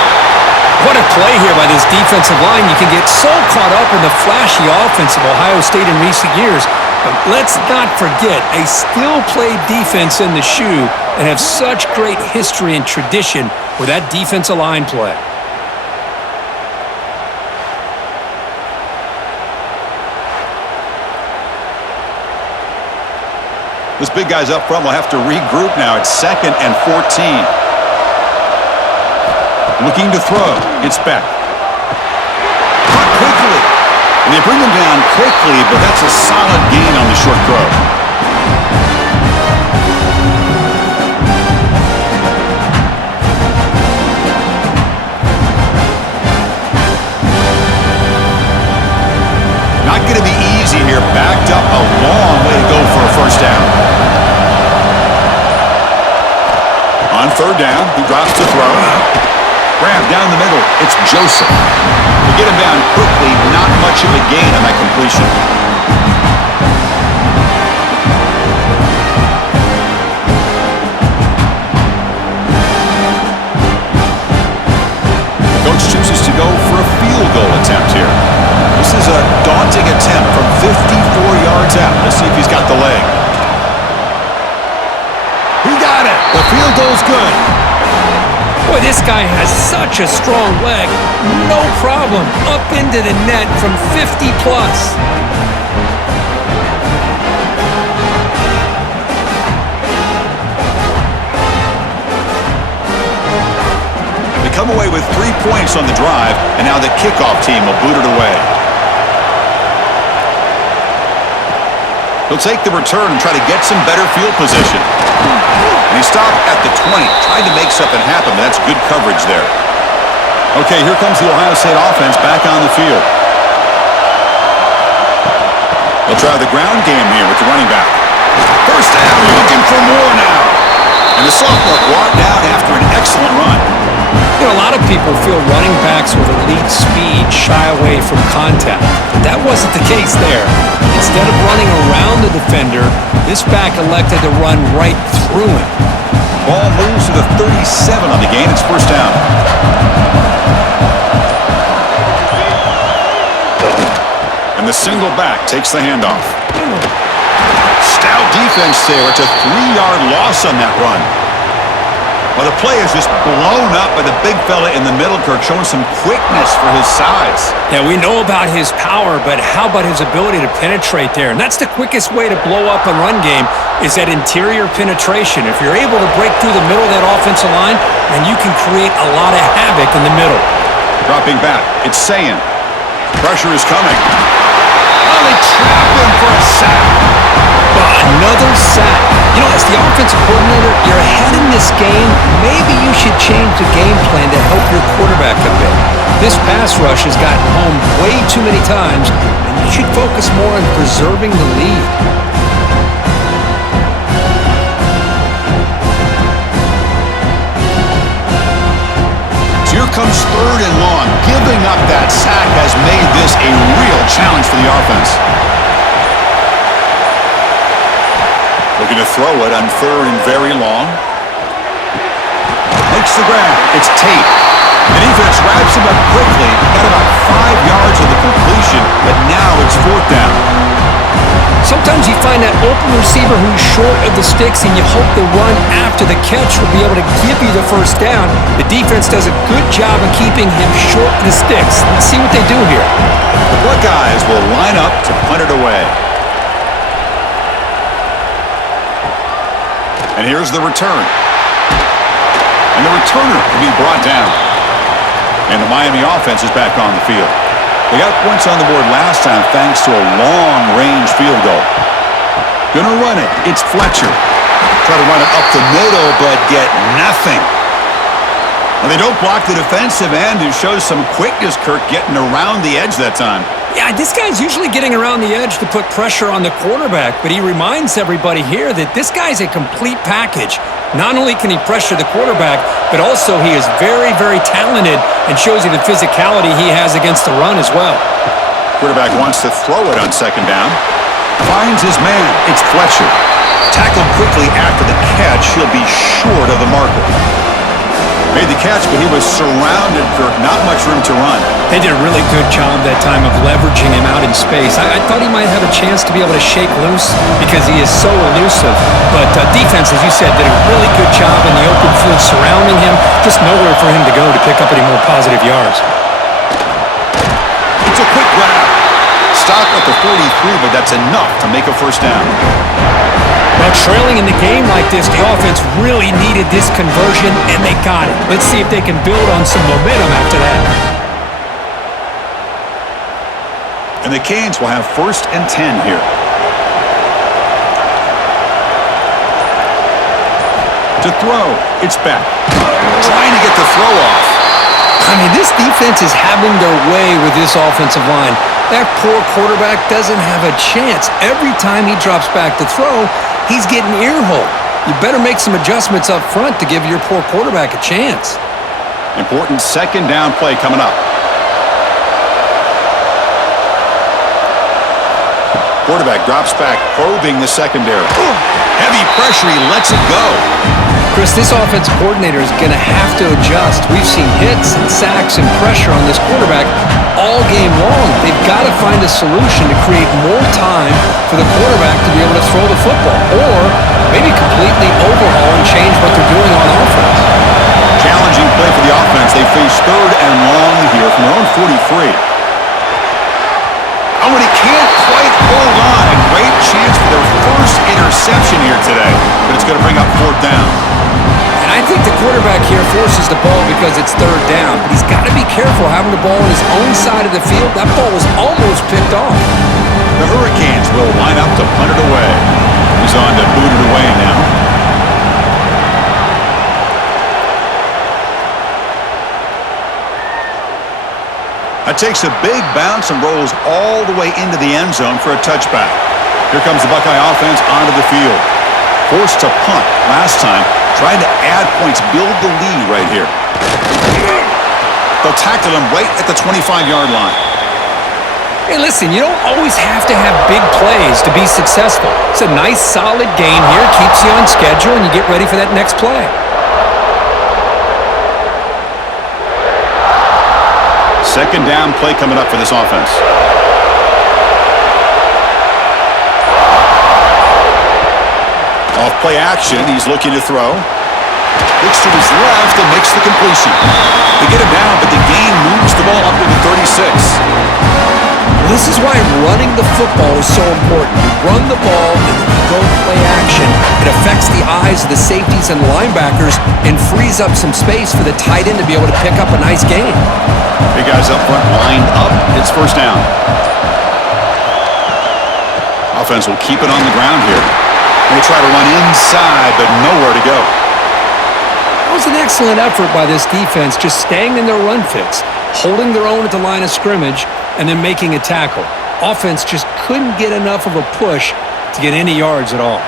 What a play here by this defensive line. You can get so caught up in the flashy offense of Ohio State in recent years. But let's not forget, they still play defense in the shoe and have such great history and tradition with that defensive line play. This big guy's up front will have to regroup now. It's 2nd and 14. Looking to throw. It's Beck. Caught quickly. And they bring him down quickly, but that's a solid gain on the short throw. Not going to be easy here. Backed up a long way to go for a first down. On 3rd down, he drops to throw. Grab down the middle. It's Joseph. They get him down quickly. Not much of a gain on that completion. attempt here. This is a daunting attempt from 54 yards out. Let's see if he's got the leg. He got it. The field goal's good. Boy, this guy has such a strong leg. No problem. Up into the net from 50 plus. They come away with 3 points on the drive, and now the kickoff team will boot it away. He'll take the return and try to get some better field position. And he stopped at the 20, trying to make something happen, but that's good coverage there. Okay, here comes the Ohio State offense back on the field. They'll try the ground game here with the running back. First down, looking for more now. And the sophomore brought down after an excellent run. You know, a lot of people feel running backs with elite speed shy away from contact. But that wasn't the case there. Instead of running around the defender, this back elected to run right through him. Ball moves to the 37 on the gain. It's first down. And the single back takes the handoff. Stout defense there. It's a 3-yard loss on that run. Well, the play is just blown up by the big fella in the middle, Kirk, showing some quickness for his size. Yeah, we know about his power, but how about his ability to penetrate there? And that's the quickest way to blow up a run game is that interior penetration. If you're able to break through the middle of that offensive line, then you can create a lot of havoc in the middle. Dropping back, it's Sayin. Pressure is coming. Oh, they trap him for a sack. Another sack. You know, as the offensive coordinator, you're ahead in this game. Maybe you should change the game plan to help your quarterback a bit. This pass rush has gotten home way too many times, and you should focus more on preserving the lead. So here comes 3rd and long. Giving up that sack has made this a real challenge for the offense. Looking to throw it on 3rd and very long. Makes the grab. It's Tate. The defense wraps him up quickly. Got about 5 yards of the completion, but now it's 4th down. Sometimes you find that open receiver who's short of the sticks, and you hope the run after the catch will be able to give you the first down. The defense does a good job of keeping him short of the sticks. Let's see what they do here. The Buckeyes will line up to punt it away. And here's the return. And the returner will be brought down. And the Miami offense is back on the field. They got points on the board last time thanks to a long-range field goal. Gonna run it. It's Fletcher. Try to run it up the middle, but get nothing. And they don't block the defensive end, who shows some quickness, Kirk, getting around the edge that time. Yeah, this guy's usually getting around the edge to put pressure on the quarterback, but he reminds everybody here that this guy's a complete package. Not only can he pressure the quarterback, but also he is very, very talented and shows you the physicality he has against the run as well. Quarterback wants to throw it on 2nd down. Finds his man. It's Fletcher. Tackled quickly after the catch. He'll be short of the marker. Made the catch, but he was surrounded, Kirk. Not much room to run. They did a really good job that time of leveraging him out in space. I thought he might have a chance to be able to shake loose because he is so elusive. But defense, as you said, did a really good job in the open field surrounding him. Just nowhere for him to go to pick up any more positive yards. It's a quick grab. Stop at the 43, but that's enough to make a first down. Well, trailing in the game like this, the offense really needed this conversion, and they got it. Let's see if they can build on some momentum after that. And the Canes will have 1st and 10 here. To throw, it's back. Trying to get the throw off. I mean, this defense is having their way with this offensive line. That poor quarterback doesn't have a chance. Every time he drops back to throw, he's getting ear-holed. You better make some adjustments up front to give your poor quarterback a chance. Important 2nd down play coming up. Quarterback drops back, probing the secondary. Heavy pressure, he lets it go. Chris, this offensive coordinator is going to have to adjust. We've seen hits and sacks and pressure on this quarterback. all game long. They've got to find a solution to create more time for the quarterback to be able to throw the football, or maybe completely overhaul and change what they're doing on offense. Challenging play for the offense. They face 3rd and long here from their own 43. Oh, and he can't quite hold on. A great chance for their first interception here today, but it's going to bring up 4th down. And I think the quarterback here forces the ball because it's 3rd down, but he's got to be careful having the ball on his own side of the field. That ball was almost picked off. The Hurricanes will line up to punt it away. He's on to boot it away now. That takes a big bounce and rolls all the way into the end zone for a touchback. Here comes the Buckeye offense onto the field. Forced to punt last time, trying to add points, build the lead right here. They'll tackle him right at the 25-yard line. Hey, listen, you don't always have to have big plays to be successful. It's a nice, solid game here, keeps you on schedule, and you get ready for that next play. Second down play coming up for this offense. Off play action, he's looking to throw. Looks to his left and makes the completion. They get him down, but the gain moves the ball up to the 36. This is why running the football is so important. You run the ball and then you go play action. It affects the eyes of the safeties and linebackers and frees up some space for the tight end to be able to pick up a nice gain. Big guys up front lined up. It's 1st down. Offense will keep it on the ground here. They try to run inside, but nowhere to go. That was an excellent effort by this defense, just staying in their run fits, holding their own at the line of scrimmage, and then making a tackle. Offense just couldn't get enough of a push to get any yards at all.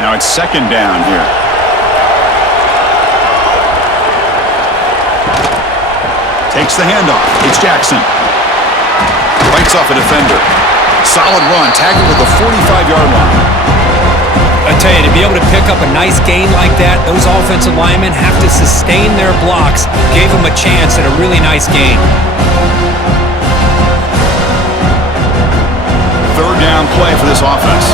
Now it's 2nd down here. Takes the handoff. It's Jackson. Bites off a defender. Solid run. Tackled at the 45-yard line. I tell you, to be able to pick up a nice gain like that, those offensive linemen have to sustain their blocks. Gave them a chance at a really nice gain. 3rd down play for this offense.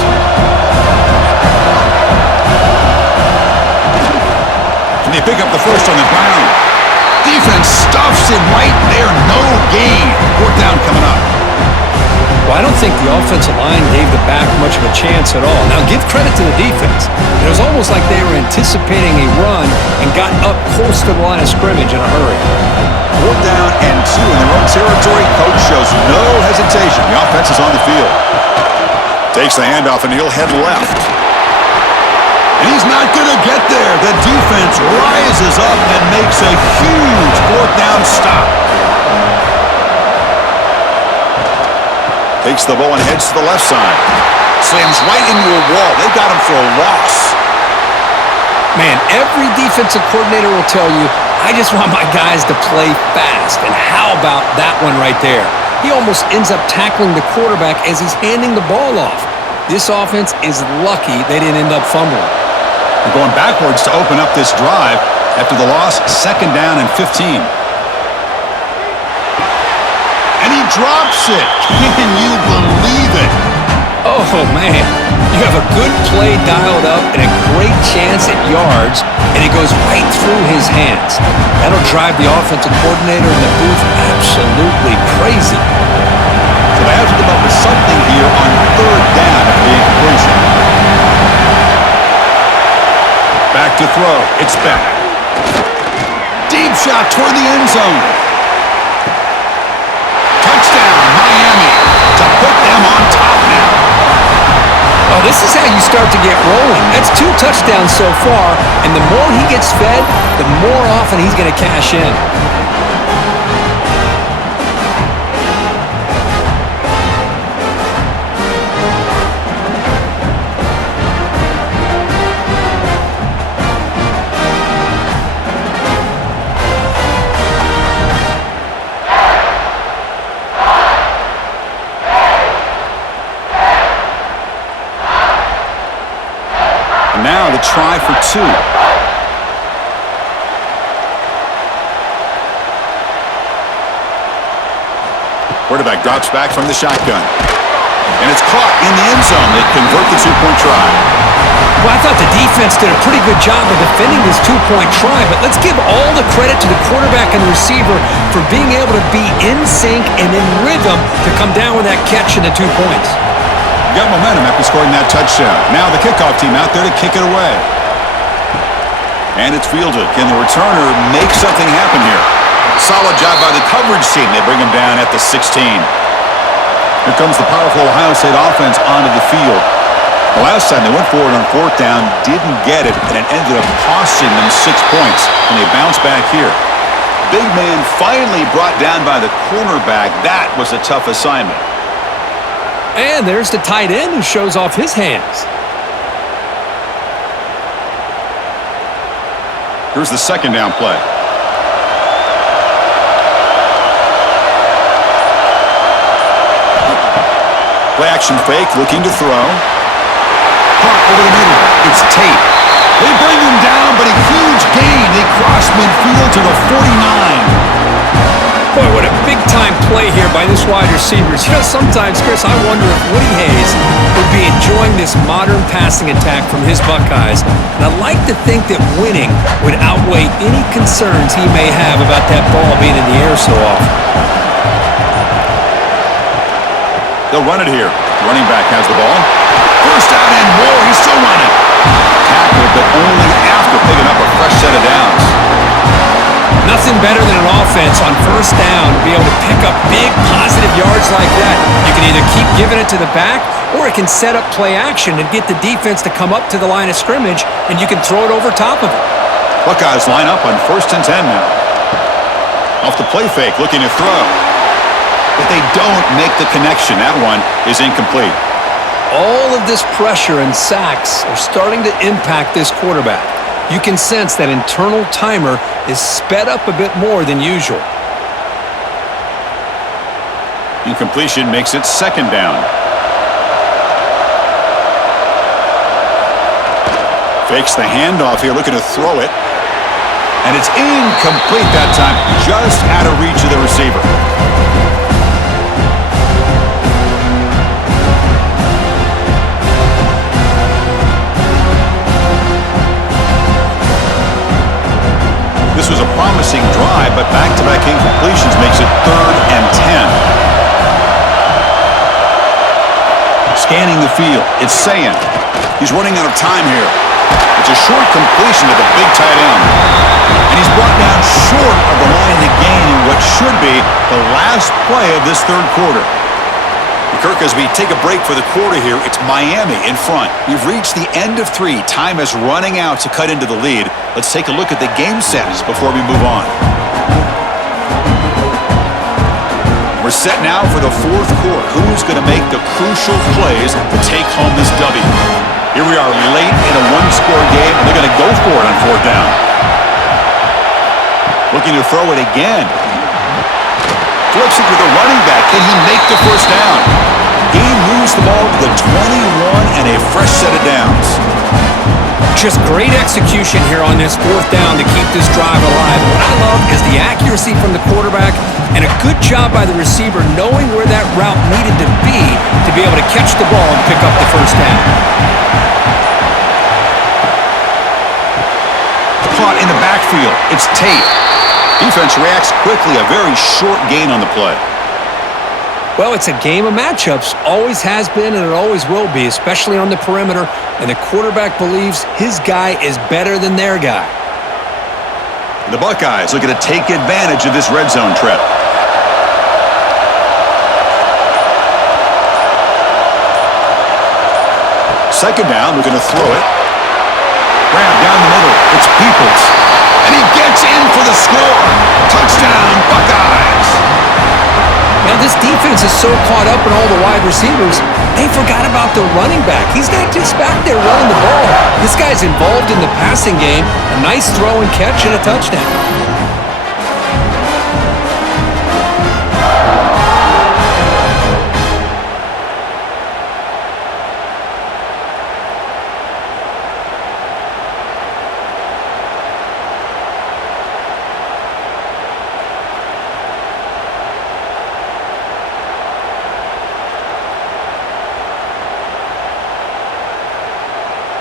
Can they pick up the first on the ground? Defense stuffs him right there. No gain. 4th down coming up. Well, I don't think the offensive line gave the back much of a chance at all. Now, give credit to the defense. It was almost like they were anticipating a run and got up close to the line of scrimmage in a hurry. 4th down and 2 in their own territory. Coach shows no hesitation. The offense is on the field. Takes the handoff, and he'll head left. And he's not going to get there. The defense rises up and makes a huge 4th down stop. Takes the ball and heads to the left side. Slams right into a wall. They got him for a loss. Man, every defensive coordinator will tell you, I just want my guys to play fast. And how about that one right there? He almost ends up tackling the quarterback as he's handing the ball off. This offense is lucky they didn't end up fumbling. They're going backwards to open up this drive after the loss. 2nd down and 15. And he drops it. Can you believe it? Oh, man. You have a good play dialed up and a great chance at yards, and it goes right through his hands. That'll drive the offensive coordinator in the booth absolutely crazy. So they have to come up with something here on 3rd down after the incompletion. Back to throw. It's back. Deep shot toward the end zone. Touchdown, Miami, to put them on top now. Oh, this is how you start to get rolling. That's 2 touchdowns so far, and the more he gets fed, the more often he's going to cash in. Now the try for 2. Quarterback drops back from the shotgun. And it's caught in the end zone. They convert the two-point try. Well, I thought the defense did a pretty good job of defending this two-point try, but let's give all the credit to the quarterback and the receiver for being able to be in sync and in rhythm to come down with that catch and the 2 points. Got momentum after scoring that touchdown. Now the kickoff team out there to kick it away. And it's fielded. Can the returner make something happen here? Solid job by the coverage team. They bring him down at the 16. Here comes the powerful Ohio State offense onto the field. The last time they went for it on fourth down, didn't get it, and it ended up costing them 6 points. And they bounce back here. Big man finally brought down by the cornerback. That was a tough assignment. And there's the tight end who shows off his hands. Here's the second down play. Play action fake, looking to throw. Caught over the middle. It's Tate. They bring him down, but a huge gain. They cross midfield to the 49. Boy, what a big-time play here by this wide receiver. You know, sometimes, Chris, I wonder if Woody Hayes would be enjoying this modern passing attack from his Buckeyes. And I'd like to think that winning would outweigh any concerns he may have about that ball being in the air so often. They'll run it here. Running back has the ball. First down and more. He's still running. Tackled, but only after picking up a fresh set of downs. Nothing better than an offense on first down to be able to pick up big, positive yards like that. You can either keep giving it to the back, or it can set up play action and get the defense to come up to the line of scrimmage, and you can throw it over top of it. Buckeyes line up on 1st and 10 now. Off the play fake, looking to throw. But they don't make the connection. That one is incomplete. All of this pressure and sacks are starting to impact this quarterback. You can sense that internal timer is sped up a bit more than usual. Incompletion makes it 2nd down. Fakes the handoff here, looking to throw it. And it's incomplete that time, just out of reach of the receiver. This was a promising drive, but back-to-back incompletions makes it 3rd and 10. Scanning the field, it's Sayan. He's running out of time here. It's a short completion to the big tight end. And he's brought down short of the line to gain in what should be the last play of this 3rd quarter. Kirk, as we take a break for the quarter here, it's Miami in front. We've reached the end of 3. Time is running out to cut into the lead. Let's take a look at the game status before we move on. We're set now for the 4th quarter. Who's going to make the crucial plays to take home this W? Here we are late in a 1-score game, and they're going to go for it on 4th down. Looking to throw it again. Flips it to the running back. Can he make the 1st down? He moves the ball to the 21 and a fresh set of downs. Just great execution here on this 4th down to keep this drive alive. What I love is the accuracy from the quarterback and a good job by the receiver knowing where that route needed to be able to catch the ball and pick up the 1st down. Caught in the backfield. It's Tate. Defense reacts quickly. A very short gain on the play. Well, it's a game of matchups. Always has been and it always will be, especially on the perimeter. And the quarterback believes his guy is better than their guy. The Buckeyes looking to take advantage of this red zone trip. Second down, looking to throw it. Grab down the middle. It's Peoples. And he gets in for the score. Touchdown, Buckeyes. Now, this defense is so caught up in all the wide receivers, they forgot about the running back. He's not just back there running the ball. This guy's involved in the passing game. A nice throw and catch and a touchdown.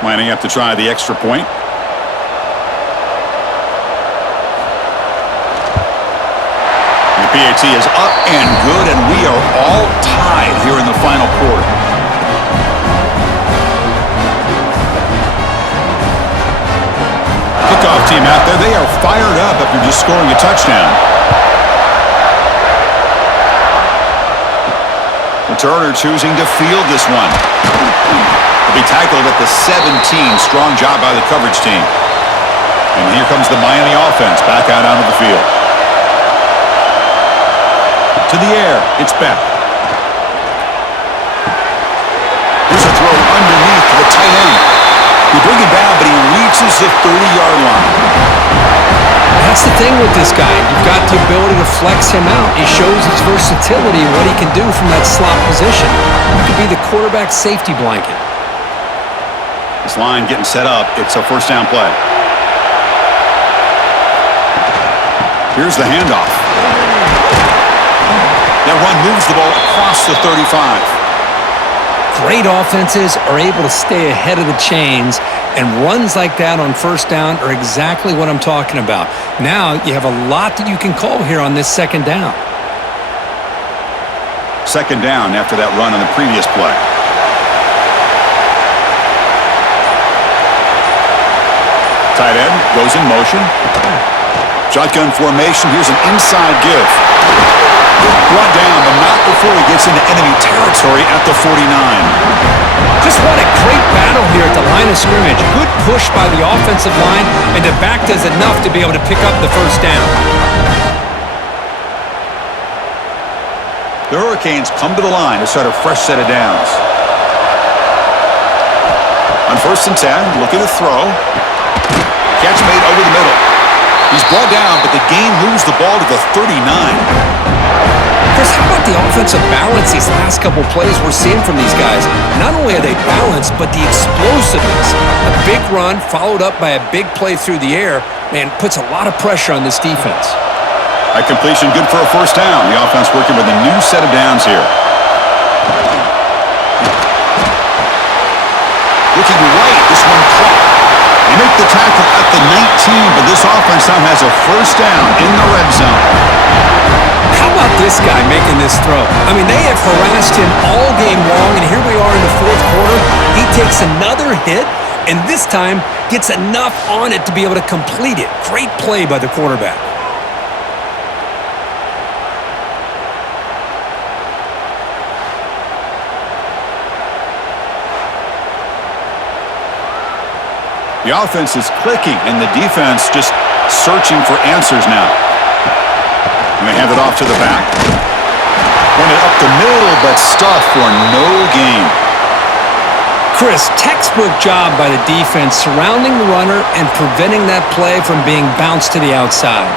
Lining up to try the extra point. The PAT is up and good, and we are all tied here in the final quarter. Kickoff team out there. They are fired up after just scoring a touchdown. Returner choosing to field this one. He'll be tackled at the 17. Strong job by the coverage team. And here comes the Miami offense back out onto the field. To the air. It's back. Here's a throw underneath to the tight end. You bring him down, but he reaches the 30-yard line. That's the thing with this guy. You've got the ability to flex him out. He shows his versatility and what he can do from that slot position. He could be the quarterback safety blanket. This line getting set up. It's a first down play. Here's the handoff. That run moves the ball across the 35. Great offenses are able to stay ahead of the chains, and runs like that on first down are exactly what I'm talking about. Now you have a lot that you can call here on this second down. Second down after that run on the previous play. Tight end goes in motion. Shotgun formation. Here's an inside give. Brought down, but not before he gets into enemy territory at the 49. Just what a great battle here at the line of scrimmage. Good push by the offensive line, and the back does enough to be able to pick up the first down. The Hurricanes come to the line to start a fresh set of downs. On 1st and 10, looking to throw. Catch made over the middle. He's brought down, but the game moves the ball to the 39. Chris, how about the offensive balance these last couple plays we're seeing from these guys? Not only are they balanced, but the explosiveness. A big run followed up by a big play through the air, man, puts a lot of pressure on this defense. That completion good for a first down. The offense working with a new set of downs here. Looking right, this one caught. They make the tackle at the 19, but this offense now has a first down in the red zone. How about this guy making this throw? I mean, they have harassed him all game long, and here we are in the fourth quarter. He takes another hit, and this time gets enough on it to be able to complete it. Great play by the quarterback. The offense is clicking, and the defense just searching for answers now. And they hand it off to the back. Run it up the middle, but stuffed for no gain. Chris, textbook job by the defense surrounding the runner and preventing that play from being bounced to the outside.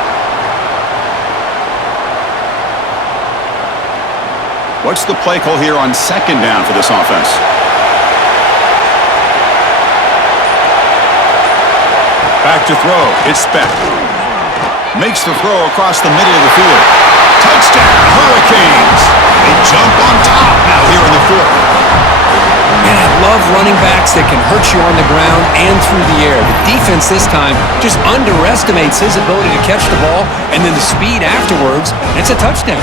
What's the play call here on second down for this offense? Back to throw. It's Speck. Makes the throw across the middle of the field. Touchdown, Hurricanes. They jump on top now here in the fourth. Man, I love running backs that can hurt you on the ground and through the air. The defense this time just underestimates his ability to catch the ball, and then the speed afterwards, and it's a touchdown.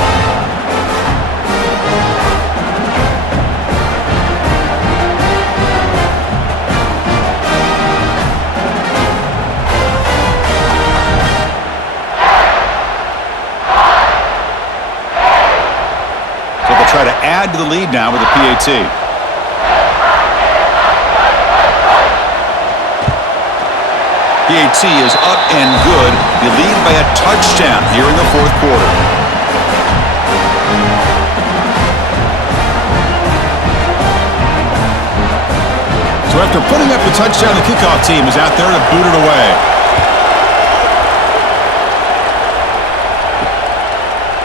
Try to add to the lead now with the PAT. PAT is up and good. You lead by a touchdown here in the fourth quarter. So after putting up the touchdown, the kickoff team is out there to boot it away.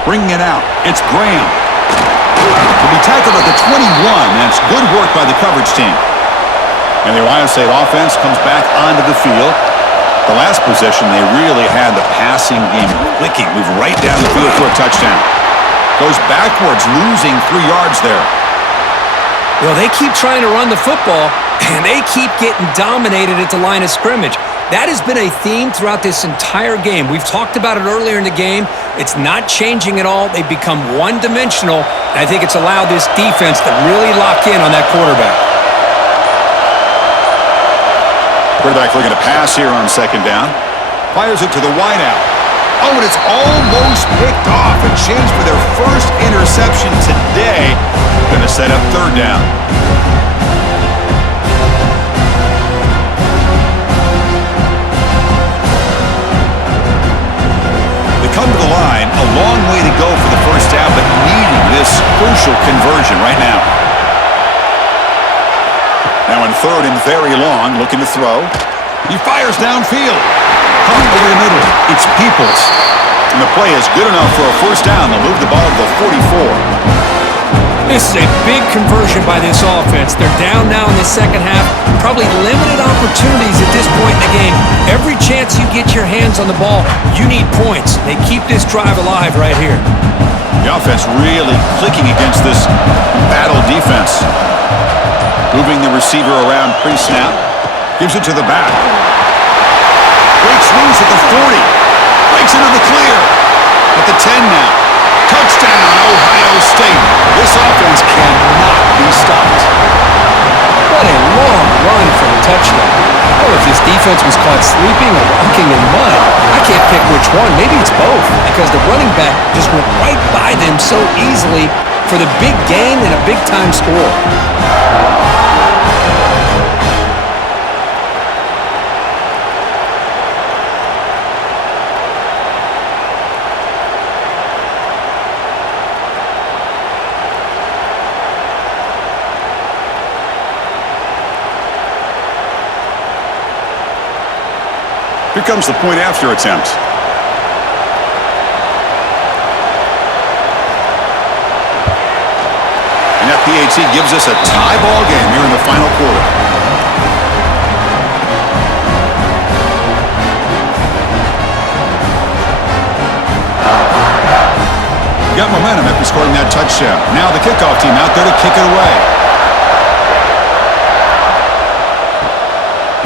Bringing it out, it's Graham. Will be tackled at the 21. That's good work by the coverage team. And the Ohio State offense comes back onto the field. The last possession, they really had the passing game clicking. Move right down the field for a touchdown. Goes backwards, losing 3 yards there. Well, they keep trying to run the football, and they keep getting dominated at the line of scrimmage. That has been a theme throughout this entire game. We've talked about it earlier in the game. It's not changing at all. They've become one-dimensional, and I think it's allowed this defense to really lock in on that quarterback. Quarterback looking to pass here on second down. Fires it to the wideout. Oh, and it's almost picked off. A chance for their first interception today. Going to set up third down. They come to the line. A long way to go for the first down, but needing this crucial conversion right now. Now in third and very long, looking to throw. He fires downfield. Caught over the middle. It's Peoples. And the play is good enough for a first down. They'll move the ball to the 44. This is a big conversion by this offense. They're down now in the second half. Probably limited opportunities at this point in the game. Every chance you get your hands on the ball, you need points. They keep this drive alive right here. The offense really clicking against this battle defense. Moving the receiver around pre-snap. Gives it to the back. Breaks loose at the 40. Breaks into the clear. At the 10 now. Touchdown, Ohio State. This offense cannot be stopped. What a long run for a touchdown. Oh, if this defense was caught sleeping or walking in mud, I can't pick which one. Maybe it's both, because the running back just went right by them so easily for the big gain and a big-time score. Here comes the point after attempt. And that PAT gives us a tie ball game here in the final quarter. Got momentum after scoring that touchdown. Now the kickoff team out there to kick it away.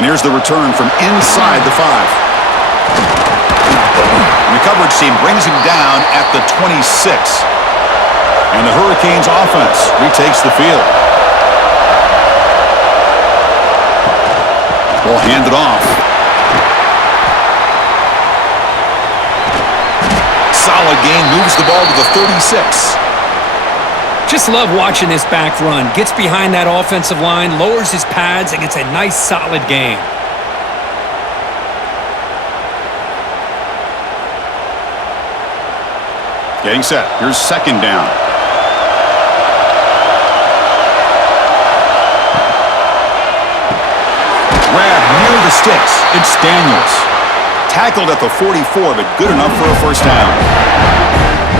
And here's the return from inside the 5. And the coverage team brings him down at the 26. And the Hurricanes offense retakes the field. Ball handed off. Solid gain, moves the ball to the 36. Just love watching this back run. Gets behind that offensive line, lowers his pads, and gets a nice solid gain. Getting set. Here's second down. Grab near the sticks. It's Daniels. Tackled at the 44, but good enough for a first down.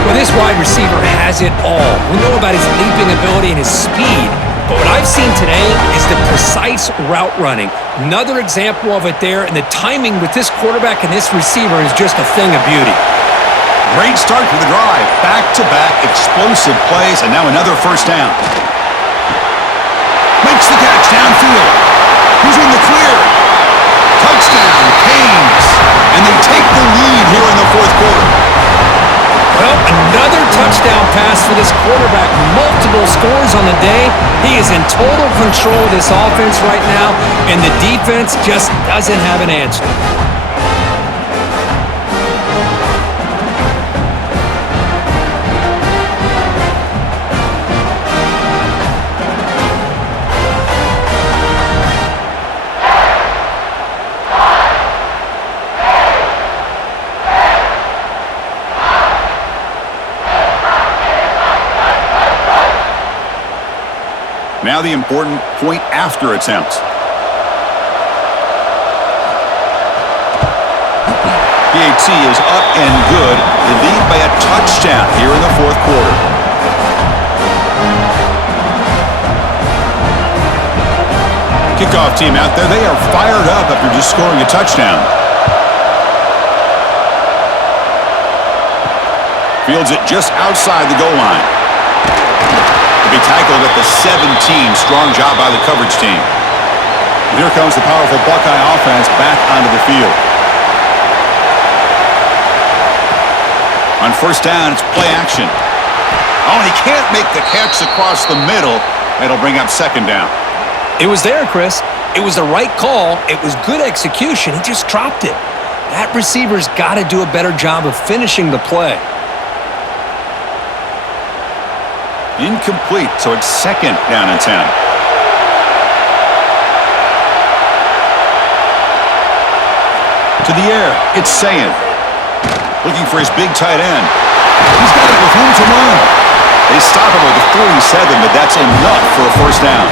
Well, this wide receiver has it all. We know about his leaping ability and his speed, but what I've seen today is the precise route running. Another example of it there, and the timing with this quarterback and this receiver is just a thing of beauty. Great start to the drive. Back-to-back explosive plays, and now another first down. Makes the catch downfield. Who's in the clear? Touchdown, Canes. And they take the lead here in the fourth quarter. Well, another touchdown pass for this quarterback. Multiple scores on the day. He is in total control of this offense right now, and the defense just doesn't have an answer. Now the important point after attempt. PAT is up and good. They lead by a touchdown here in the fourth quarter. Kickoff team out there. They are fired up after just scoring a touchdown. Fields it just outside the goal line. To be tackled at the 17. Strong job by the coverage team. Here comes the powerful Buckeye offense back onto the field. On first down, it's play action. Oh, and he can't make the catch across the middle. It'll bring up second down. It was there, Chris. It was the right call. It was good execution. He just dropped it. That receiver's got to do a better job of finishing the play. Incomplete, so it's second down and 10. To the air, it's Sayin. Looking for his big tight end. He's got it with room to run. They stop him with the 47, but that's enough for a first down.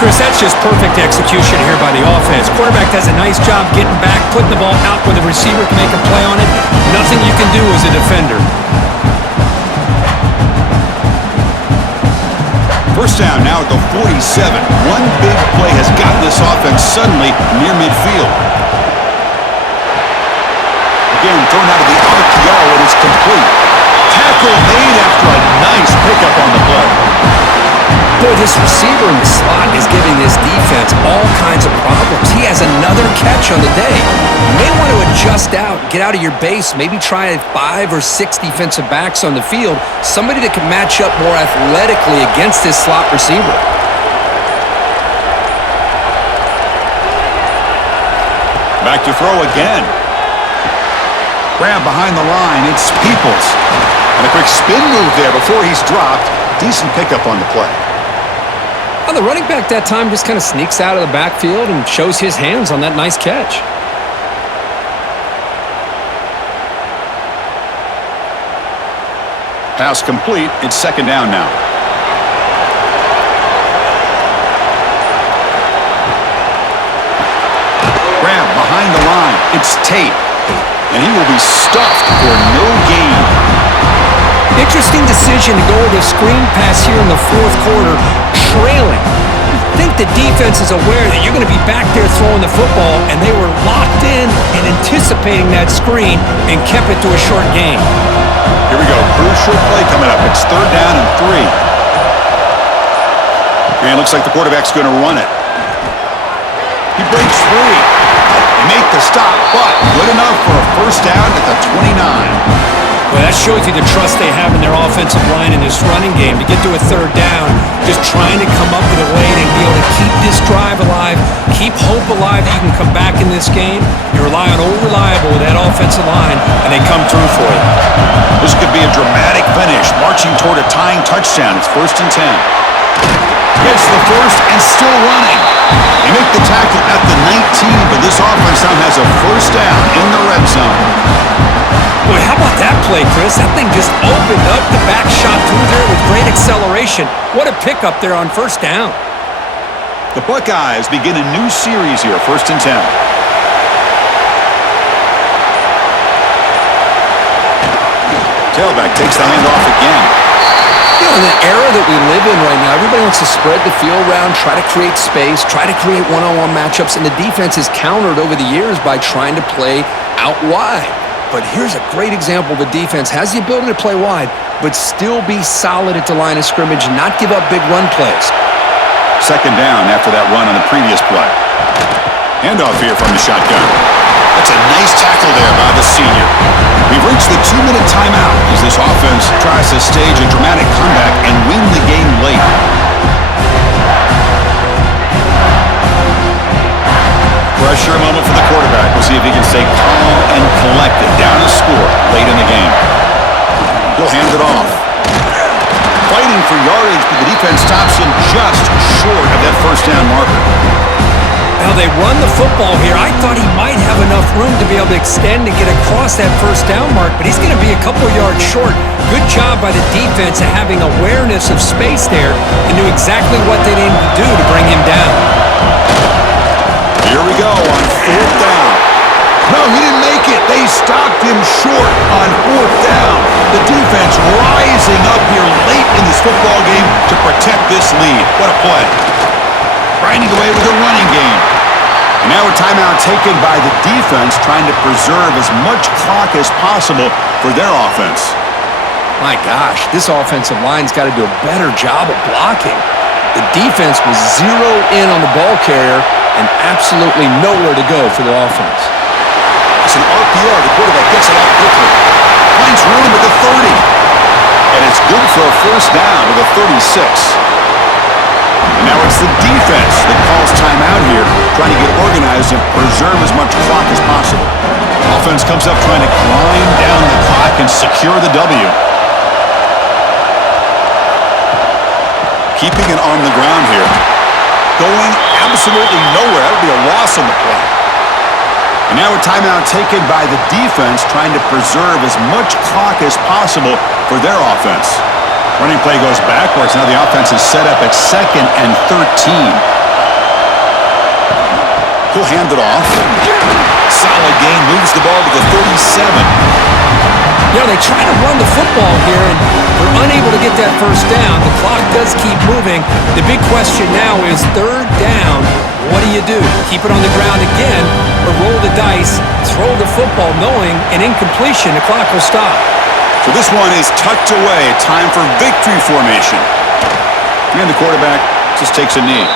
Chris, that's just perfect execution here by the offense. Quarterback does a nice job getting back, putting the ball out where the receiver can make a play on it. Nothing you can do as a defender. First down now at the 47. One big play has gotten this offense suddenly near midfield. Again, thrown out of the RPO, and it's complete. Tackle made after a nice pickup on the play. Boy, this receiver in the slot is giving this defense all kinds of problems. He has another catch on the day. You may want to adjust out, get out of your base, maybe try 5 or 6 defensive backs on the field, somebody that can match up more athletically against this slot receiver. Back to throw again. Grab behind the line, it's Peoples. And a quick spin move there before he's dropped. Decent pickup on the play. Well, the running back that time just kind of sneaks out of the backfield and shows his hands on that nice catch. Pass complete. It's second down now. Grab behind the line. It's Tate. And he will be stuffed for no gain. Interesting decision to go with a screen pass here in the fourth quarter, trailing. You think the defense is aware that you're going to be back there throwing the football, and they were locked in and anticipating that screen and kept it to a short gain. Here we go. Crucial play coming up. It's third down and 3. And it looks like the quarterback's going to run it. He breaks free. They make the stop, but good enough for a first down at the 29. Well, that shows you the trust they have in their offensive line in this running game to get to a third down, just trying to come up with a way to be able to keep this drive alive, keep hope alive that you can come back in this game. You rely on Old Reliable with that offensive line, and they come through for you. This could be a dramatic finish, marching toward a tying touchdown. It's first and 10. Gets the first and still running. They make the tackle at the 19, but this offense now has a first down in the red zone. Boy, how about that play, Chris? That thing just opened up, the back shot through there with great acceleration. What a pickup there on first down. The Buckeyes begin a new series here, first and 10. Tailback takes the handoff again. You know, in the era that we live in right now, everybody wants to spread the field around, try to create space, try to create one-on-one matchups, and the defense has countered over the years by trying to play out wide. But here's a great example. The defense has the ability to play wide, but still be solid at the line of scrimmage, not give up big run plays. Second down after that run on the previous play. Handoff here from the shotgun. That's a nice tackle there by the senior. We've reached the 2-minute timeout as this offense tries to stage a dramatic comeback and win the game late. Pressure moment for the quarterback. We'll see if he can stay calm and collected. Down a score late in the game. He'll hand it off. Fighting for yardage, but the defense stops him just short of that first down marker. Now they run the football here. I thought he might have enough room to be able to extend and get across that first down mark, but he's going to be a couple yards short. Good job by the defense of having awareness of space there and knew exactly what they needed to do to bring him down. Here we go on fourth down. No, he didn't make it. They stopped him short on fourth down. The defense rising up here late in this football game to protect this lead. What a play. Grinding away with a running game. And now a timeout taken by the defense, trying to preserve as much clock as possible for their offense. My gosh, this offensive line's got to do a better job of blocking. The defense was zero in on the ball carrier and absolutely nowhere to go for the offense. It's an RPO. The quarterback gets it out quickly. Finds room at the 30. And it's good for a first down to the 36. And now it's the defense that calls timeout here, trying to get organized and preserve as much clock as possible. Offense comes up trying to climb down the clock and secure the W. Keeping it on the ground here. Going absolutely nowhere. That would be a loss on the play. And now a timeout taken by the defense, trying to preserve as much clock as possible for their offense. Running play goes backwards. Now the offense is set up at 2nd and 13. He'll hand it off. Solid gain. Moves the ball to the 37. You know, they try to run the football here, and they're unable to get that first down. The clock does keep moving. The big question now is 3rd down. What do you do? Keep it on the ground again, or roll the dice, throw the football, knowing an incompletion, the clock will stop. So this one is tucked away. Time for victory formation. And the quarterback just takes a knee.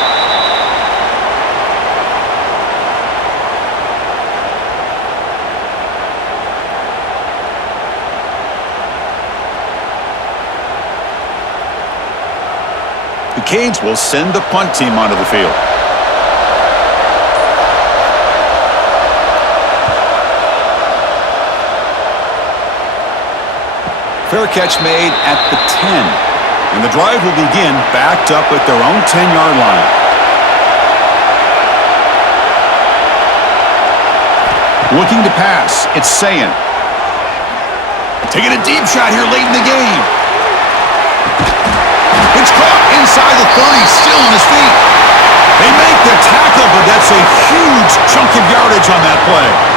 The Canes will send the punt team onto the field. Fair catch made at the 10. And the drive will begin backed up at their own 10-yard line. Looking to pass, it's Sayin. Taking a deep shot here late in the game. It's caught inside the 30, still on his feet. They make the tackle, but that's a huge chunk of yardage on that play.